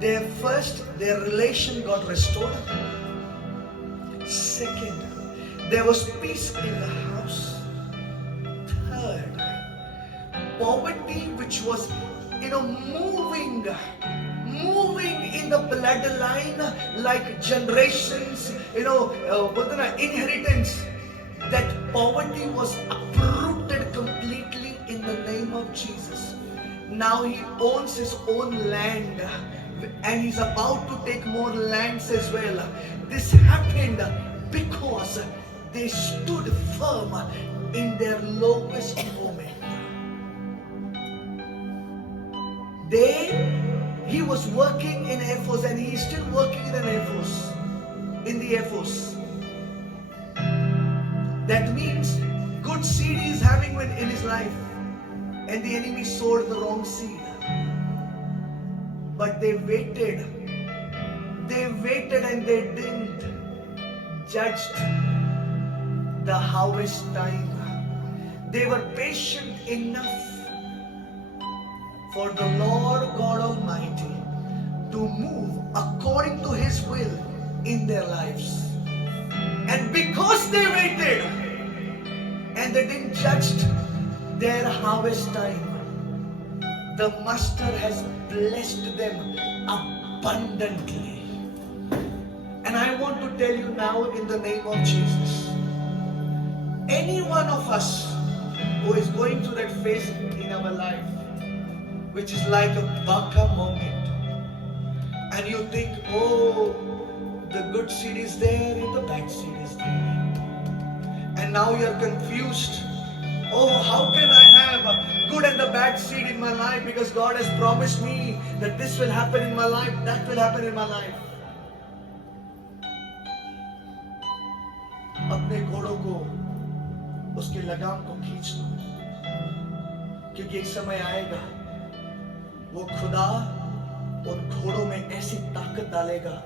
their relation got restored. Second, there was peace in the house. Third, poverty which was, moving in the bloodline like generations, inheritance. That poverty was uprooted completely in the name of Jesus. Now he owns his own land, and he's about to take more lands as well. This happened because they stood firm in their lowest moment. He was working in Air Force, and he is still working in the Air Force. That means good seed he is having in his life, and the enemy sowed the wrong seed. But they waited and they didn't judge the harvest time. They were patient enough for the Lord God Almighty to move according to His will in their lives. And because they waited and they didn't judge their harvest time, the Master has blessed them abundantly. And I want to tell you now in the name of Jesus, any one of us who is going through that phase in our life, which is like a Baka moment, and you think, oh, the good seed is there and the bad seed is there, and now you're confused. Oh, how can I have a good and the bad seed in my life, because God has promised me that this will happen in my life, that will happen in my life. अपने घोड़ों को, उसके लगाम को खींच लो, क्योंकि एक समय आएगा वो खुदा उन घोड़ों में ऐसी ताकत डालेगा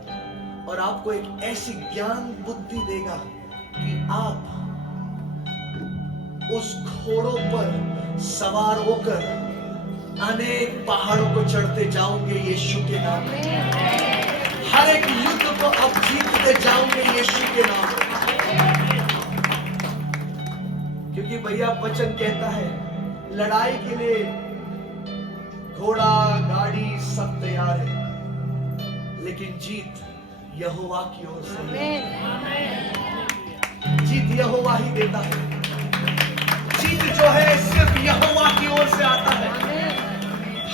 और आपको एक ऐसी ज्ञान बुद्धि देगा कि आप उस घोड़ों पर सवार होकर अनेक पहाड़ों को चढ़ते जाऊंगे यीशु के नाम में। हर एक युद्ध को अब जीतते जाऊंगे यीशु के नाम में। क्योंकि भैया वचन कहता है लड़ाई के लिए घोड़ा गाड़ी सब तैयार है, लेकिन जीत यहोवा की ओर से है। जीत यहोवा ही देता है। जीत जो है सिर्फ यहोवा की ओर से आता है।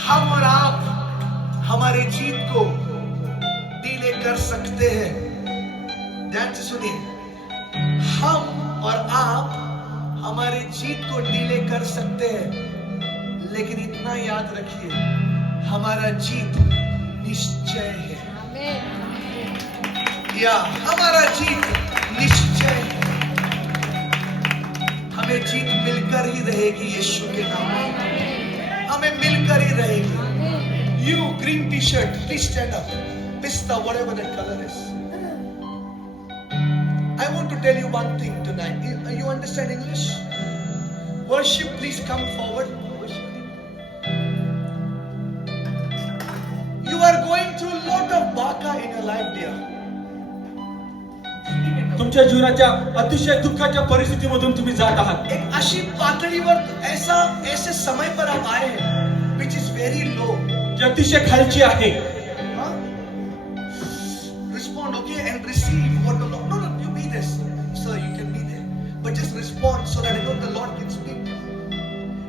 हम और आप हमारे जीत को डीले कर सकते हैं। ध्यान से सुनिए, हम और आप हमारे जीत को डीले कर सकते हैं, लेकिन इतना याद रखिए हमारा जीत निश्चय है। या हमारा जीत निश्चय है। हमें जीत मिलकर ही रहेगी यीशु के नाम में। हमें मिलकर ही रहेगी। You green t-shirt, please stand up. Pista, whatever that color is. I want to tell you one thing tonight. You understand English? Worship, please come forward. You are going through a lot of baka in your life, dear. तुमच्या जीवनाच्या अतिशय दुःखाच्या परिस्थितीमधून तुम्ही जात आहात। एक अशी पातळीवर ऐसे समय पर आप आए हैं which is very low. जी अतिशय खालची आहे। Huh? Respond, okay, and receive what the Lord. No, you be there, sir. You can be there, but just respond so that the Lord can speak.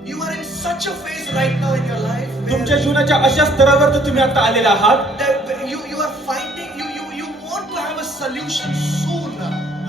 You are in such a phase right now in your life. तुमच्या जीवनाच्या अशा स्तरावर तर तुम्ही आता आलेला आहात। That you are finding you want to have a solution soon.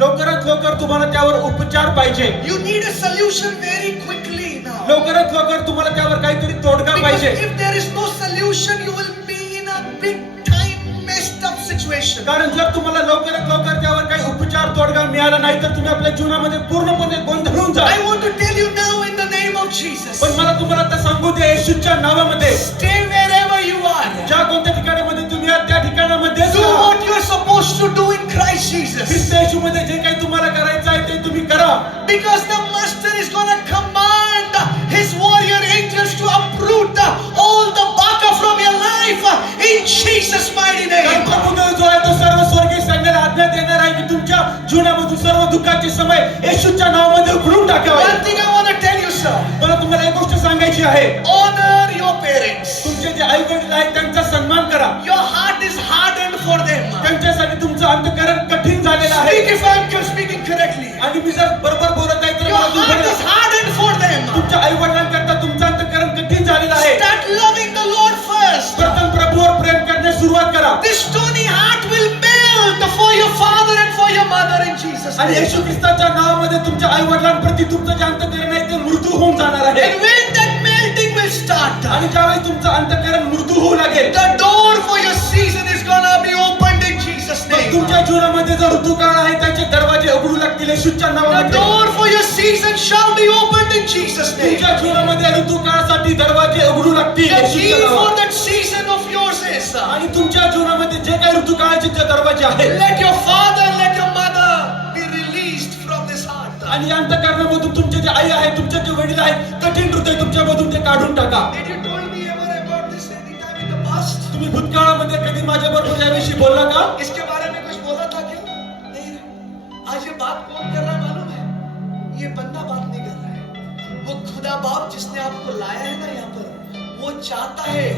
लवकरात लवकर तुम्हाला त्यावर उपचार पाहिजे। You need a solution very quickly now. लवकरात लवकर तुम्हाला त्यावर काहीतरी तोडगा Because पाहिजे। if there is no solution, you will be in a big time messed up situation. कारण जर तुम्हाला लवकरात लवकर त्यावर काही उपचार तोडगा मिळाला नाही तर तुम्ही आपल्या जीवनामध्ये पूर्णपणे गोंधळून I जाल। want to tell you now in the name of Jesus. पण मला तुम्हाला आता सांगू दे येशूच्या नावामध्ये Stay wherever you are. ज्या कोणत्या ठिकाणामध्ये तुम्ही आहात त्या ठिकाणामध्ये Do what you are supposed to do in Christ Jesus. ख्रिस्त येशूमध्ये जे काही तुम्हाला करायचं आहे ते तुम्ही करा। Because the Master is going to command His warrior angels to uproot all the baka from your life in Jesus' mighty name. प्रभू जो आहे तो सर्व स्वर्गीय सैन्याला आज्ञा देणार आहे की तुमच्या जीवनामधून सर्व दुःखाचे समय येशूच्या नावामध्ये उखडून टाकावे। One thing I want to tell you, sir. मला तुम्हाला एक गोष्ट सांगायची आहे। Honor your parents. तुमचे जे आई वडील आहेत त्यांचा सन्मान करा। Your heart is hardened for them. त्यांच्यासाठी तुमचं अंतःकरण कठीण झालेलं आहे। Speak if I'm speaking correctly. आणि मी जर बरोबर बोलत आहे तर Your मला heart is दुःख hardened for them. तुमच्या आई वडिलांकरता तुमचं अंतःकरण कठीण झालेलं आहे। Start loving the Lord first. प्रथम प्रभूवर प्रेम करण्यास सुरुवात करा। This stony heart will melt for your father and for your mother in Jesus' आणि name. येशू ख्रिस्ताच्या नावामध्ये तुमच्या आई वडिलांप्रती तुमचं जे अंतःकरण आहे ते मृदू होऊन जाणार आहे। And when that melting will start, आणि ज्यावेळी तुमचं अंतःकरण मृदू होऊ लागेल the door for your season is gonna be opened in Jesus' मग name. तुमच्या जीवनामध्ये जो ऋतुकाळ आहे त्याचे दरवाजे उघडू लागतील येशूच्या The नावामध्ये। door for your season shall be opened in Jesus' name. तुमच्या जीवनामध्ये ऋतुकाळासाठी दरवाजे उघडू लागतील The येशूच्या key for नावामध्ये। that season of yours is आणि तुमच्या जीवनामध्ये जे काही ऋतुकाळाचे जे दरवाजे आहेत let your father, let your mother be released from this heart. आणि या अंतःकरणामधून तुमचे जे आई आहे तुमचे जे वडील आहेत कठीण हृदय तुमच्यामधून ते काढून टाका। Did you told me ever about this any time in the past? तुम्ही भूतकाळामध्ये कधी माझ्याबरोबर याविषयी बोलला का? इसके बारे में कुछ बोला था क्या? नहीं। आज ये बात कौन कर रहा है मालूम है? ये बंदा बात नहीं कर रहा है। वो खुदा बाप जिसने आपको लाया है ना यहाँ पर, वो चाहता है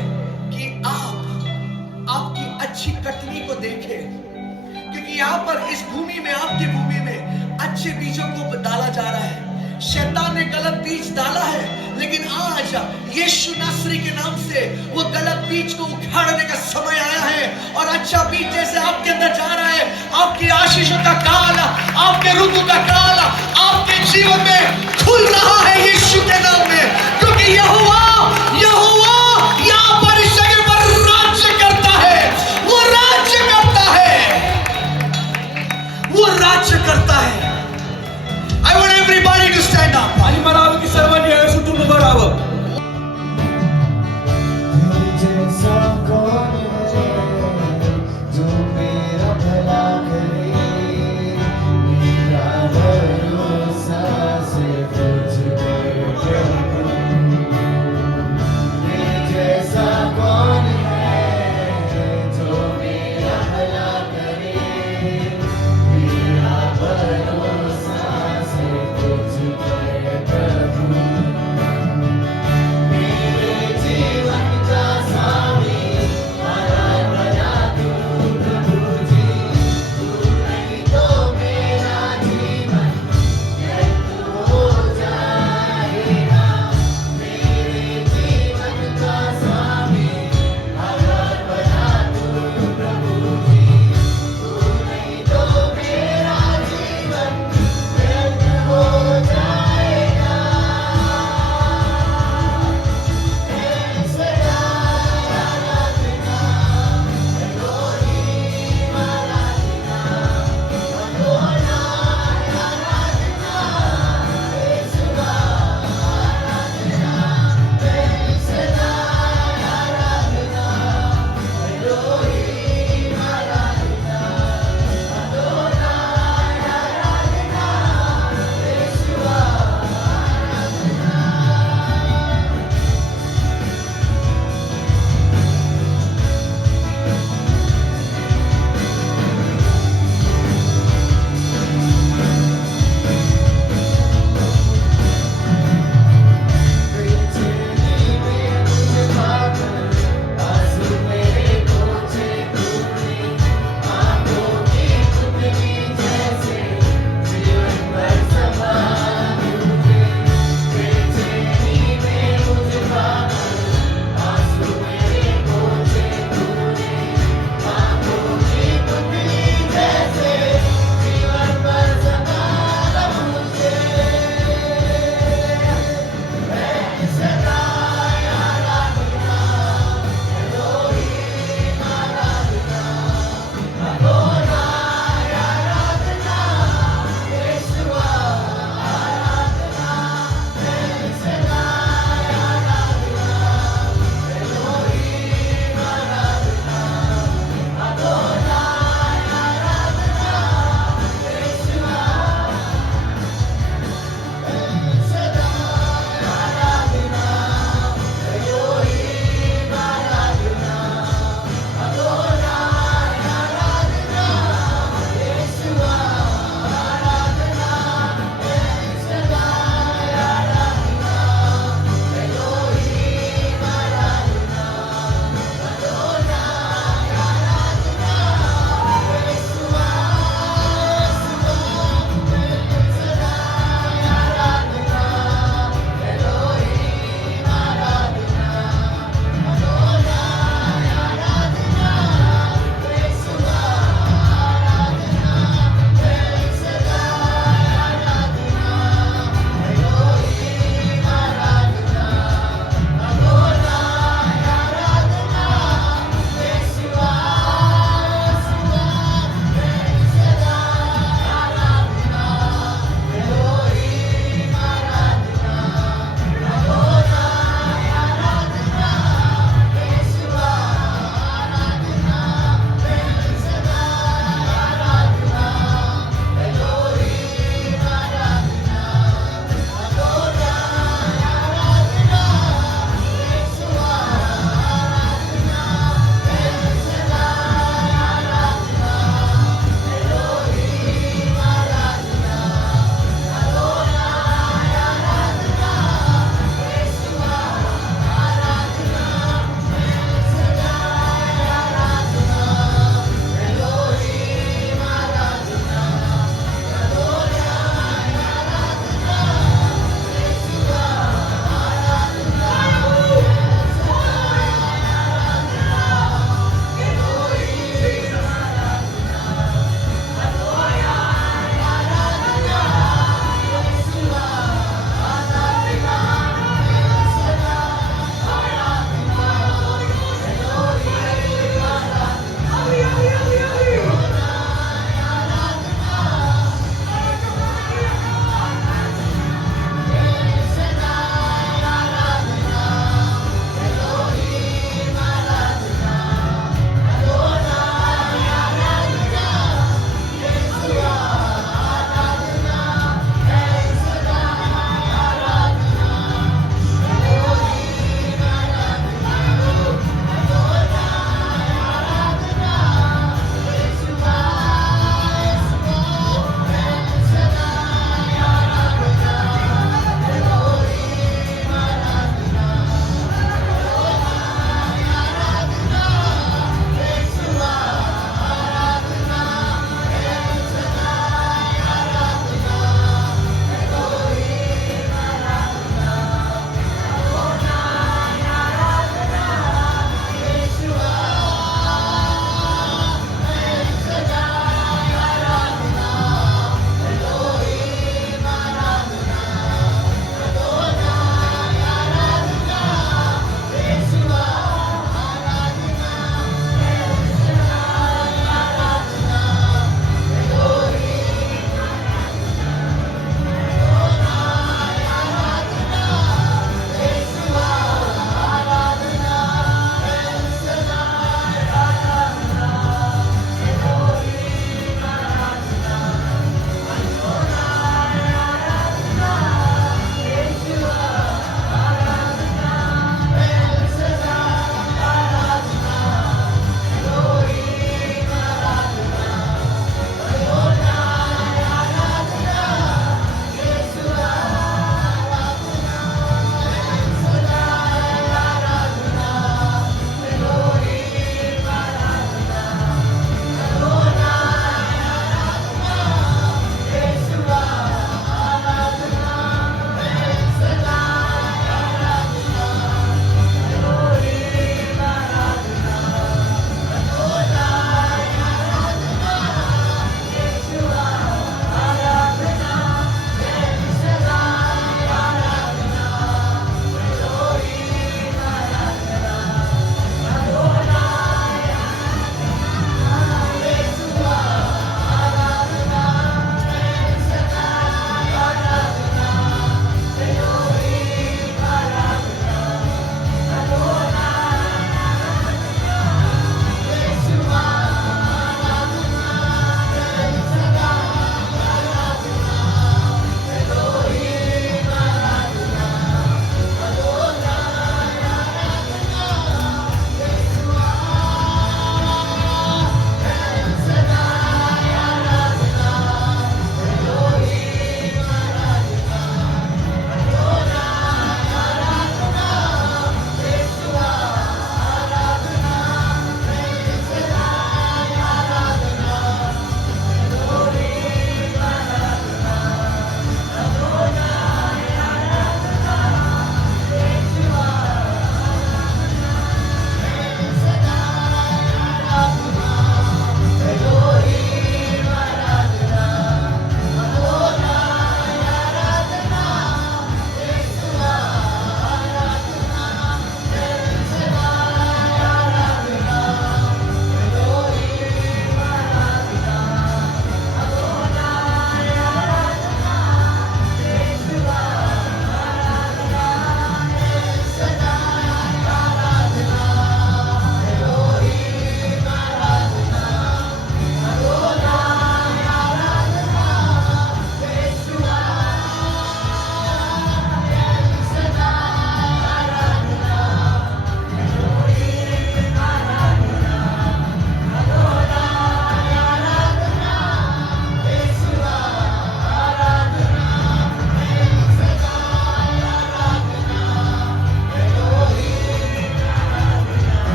कि आप आपकी अच्छी कटनी को देखें। क्योंकि यहाँ पर इस भूमि में, आपकी भूमि में अच्छे बीजों को डाला जा रहा है। शैतान ने गलत बीज डाला है, लेकिन आज यीशु नासरी के नाम से वो गलत बीज को उखाड़ने का समय आया है और अच्छा बीज जैसे आपके अंदर जा रहा है, आपकी आशीषों का काल, आपके ऋतु का काल आपके जीवन में खुल रहा है यीशु के नाम में। क्योंकि यहोवा यहाँ पर इस जगह पर राज्य करता है। वो राज्य करता है। वो राज्य करता है। I want everybody to stand up. आणि मला हवं की सर्वांनी यावेळेस उठून उभं राहावं। जैसा कौन है जो मेरा भला करे, मेरा भरोसा सिर्फ तुझ पे है।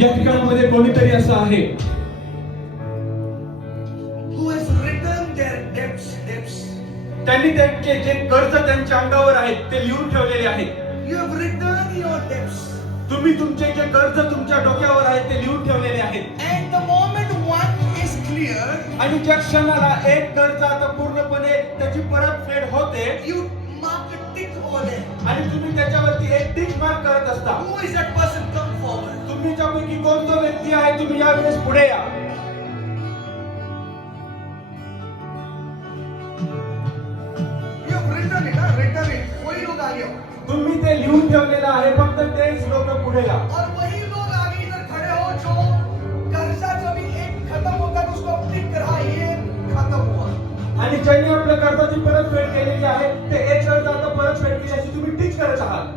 या ठिकाणामध्ये कोणीतरी असं आहे who has written their debts. त्यांनी त्यांचे जे कर्ज त्यांच्या अंगावर आहेत ते लिहून ठेवलेले आहेत. You have written your debts. तुम्ही तुमचे जे कर्ज तुमच्या डोक्यावर आहेत ते लिहून ठेवलेले आहेत. And the moment one is clear, आणि ज्या क्षणाला एक कर्ज आता पूर्णपणे त्याची परतफेड होते you mark a tick over there. आणि तुम्ही त्याच्यावरती एक टिक मार्क करत असता. Who is that person? Come forward. तुमच्यापैकी कोणता व्यक्ती आहे तुम्ही यावेळेस पुढे या. You have written it, written it. वही लोग आगे हो. तुम्ही ते लिहून ठेवलेलं आहे, फक्त तेच लोक पुढे या. और वही लोग आगे इधर खड़े हो जो कर्जा जब एक खत्म होता है तो उसको टिक रहा ये खत्म हुआ. आणि ज्यांनी आपल्या कर्जाची परतफेड केलेली आहे ते एक कर्ज आता परतफेड केल्याची तुम्ही टिक करत आहात.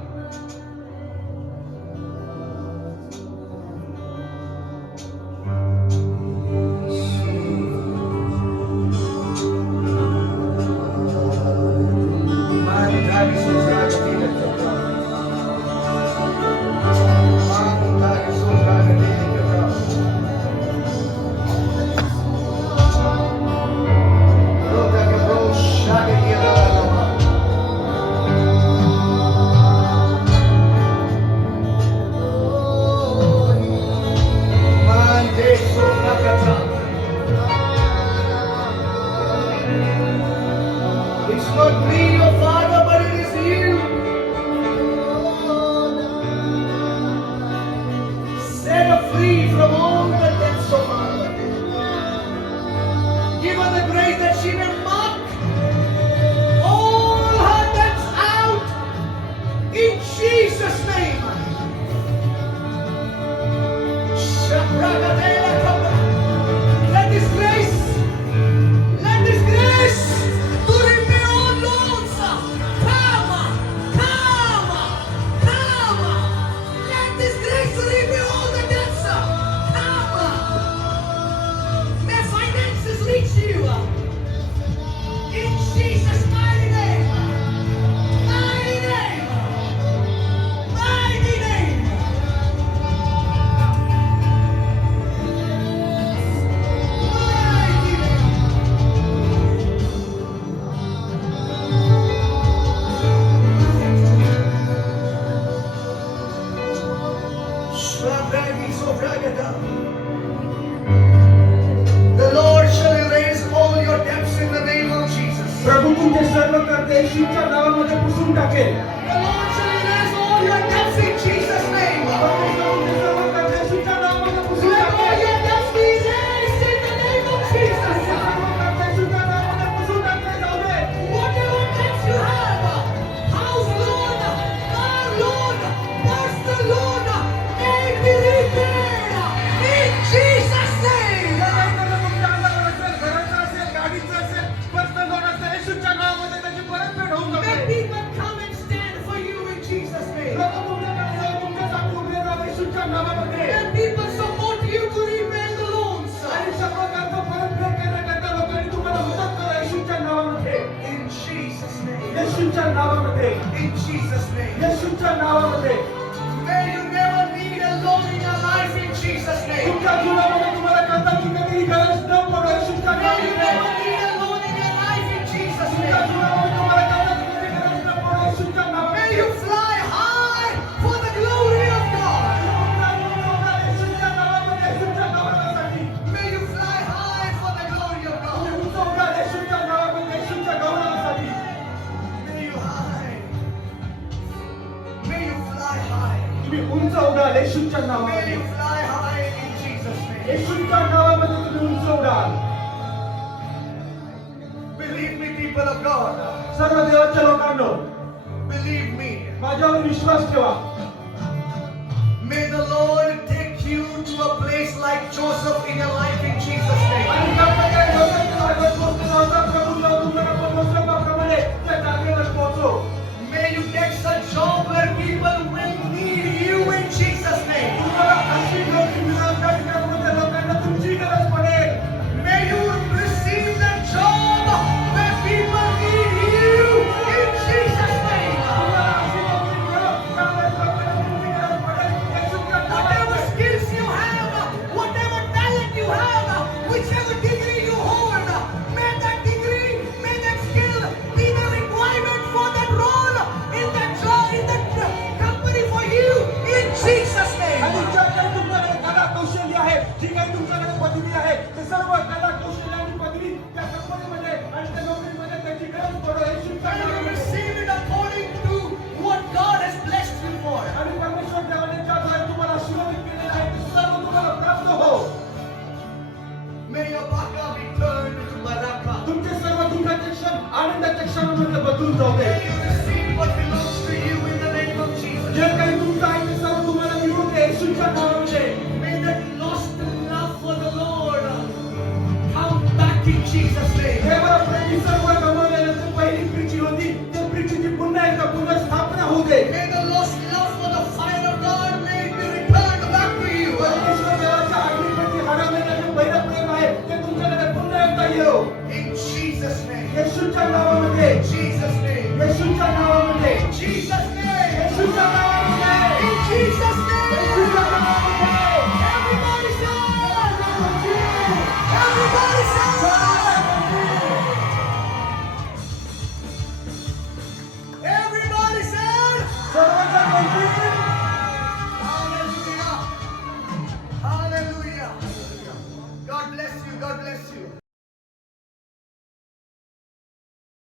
It's not me, your father, but it is you. Set her free from all the debts of Father. Give her the grace that she may mark all her debts out in Jesus' name. Shaprakatela kabra. Let this grace to repay all loans come. Let this grace to repay all the debts come. May finances reach you in Jesus' mighty name. Mighty name. Mighty name. Mighty name. The Lord shall erase all your debts in the name of Jesus. प्रभू तुमचे सर्व कर्ज येशूच्या नावामध्ये पुसून टाकेल. The Lord shall erase all your debts in Jesus' name. तुमचे सर्व कर्ज येशूच्या नावामध्ये पुसून Let all टाकेल. your debts be erased in the name of Jesus. सर्व कर्ज येशूच्या नावामध्ये पुसून टाकले जाऊ दे. Whatever debts you have, house loan, car loan, personal loan, may it be repaid in Jesus' name. काही कर्ज तुमच्या अंगावर असेल, घराचं असेल, गाडीचं असेल, पर्सनल लोन असेल, येशूच्या नावामध्ये त्याची परतफेड होऊन May जाते. people come and stand for you in Jesus' name. प्रभू तुमच्याकडे येऊन तुमच्यासाठी उभे राहावे येशूच्या नावामध्ये. May people support you to repay the loans. आणि सर्व कर्ज परतफेड करण्याकरता लोकांनी तुम्हाला मदत करा येशूच्या नावामध्ये. In Jesus' name. येशूच्या नावामध्ये. In Jesus' name. येशूच्या नावामध्ये. May you never need a loan in your life in Jesus' name. तुमच्या जीवनामध्ये तुम्हाला कर्जाची कधीही गरज न पडो येशूच्या May you never नावामध्ये. need a loan in your life in Jesus' तुमच्या name. जीवनामध्ये तुम्हाला कर्जाची कधी गरज न पडो येशूच्या May नावामध्ये. you fly high for the glory of God. येशूच्या नावामध्ये, येशूच्या गौरवासाठी. May you fly high for the glory of तुम्ही God. उंच उडा येशूच्या नावामध्ये, येशूच्या गौरवासाठी. May you high. May you fly high. तुम्ही उंच उडाल येशूच्या May नावामध्ये. you fly high in Jesus' name. येशूच्या नावामध्ये तुम्ही उंच उडाल. Believe me, people of God. सर्व देवाच्या लोकांनो, Believe me. माझ्यावर विश्वास ठेवा. May the Lord take you to a place like Joseph in your life in Jesus' name. आणि ज्या प्रकारे योसेफच्या जागेवर पोहोचला होता, प्रभू तुम्हाला पण योसेफाप्रमाणे त्या जागेवर पोहोचो. May you get such job where people will need you in Jesus' name. तुम्हाला अशी नोकरी मिळाल त्या ठिकाणामध्ये लोकांना तुमची गरज पडेल. May you receive the job where people need you in Jesus' name. तुम्हाला अशी नोकरी मिळो, त्यावेळेस लोकांना तुमची गरज पडेल. येशूच्या Whatever नावामध्ये. skills you येशूच्या नावामध्ये Jesus'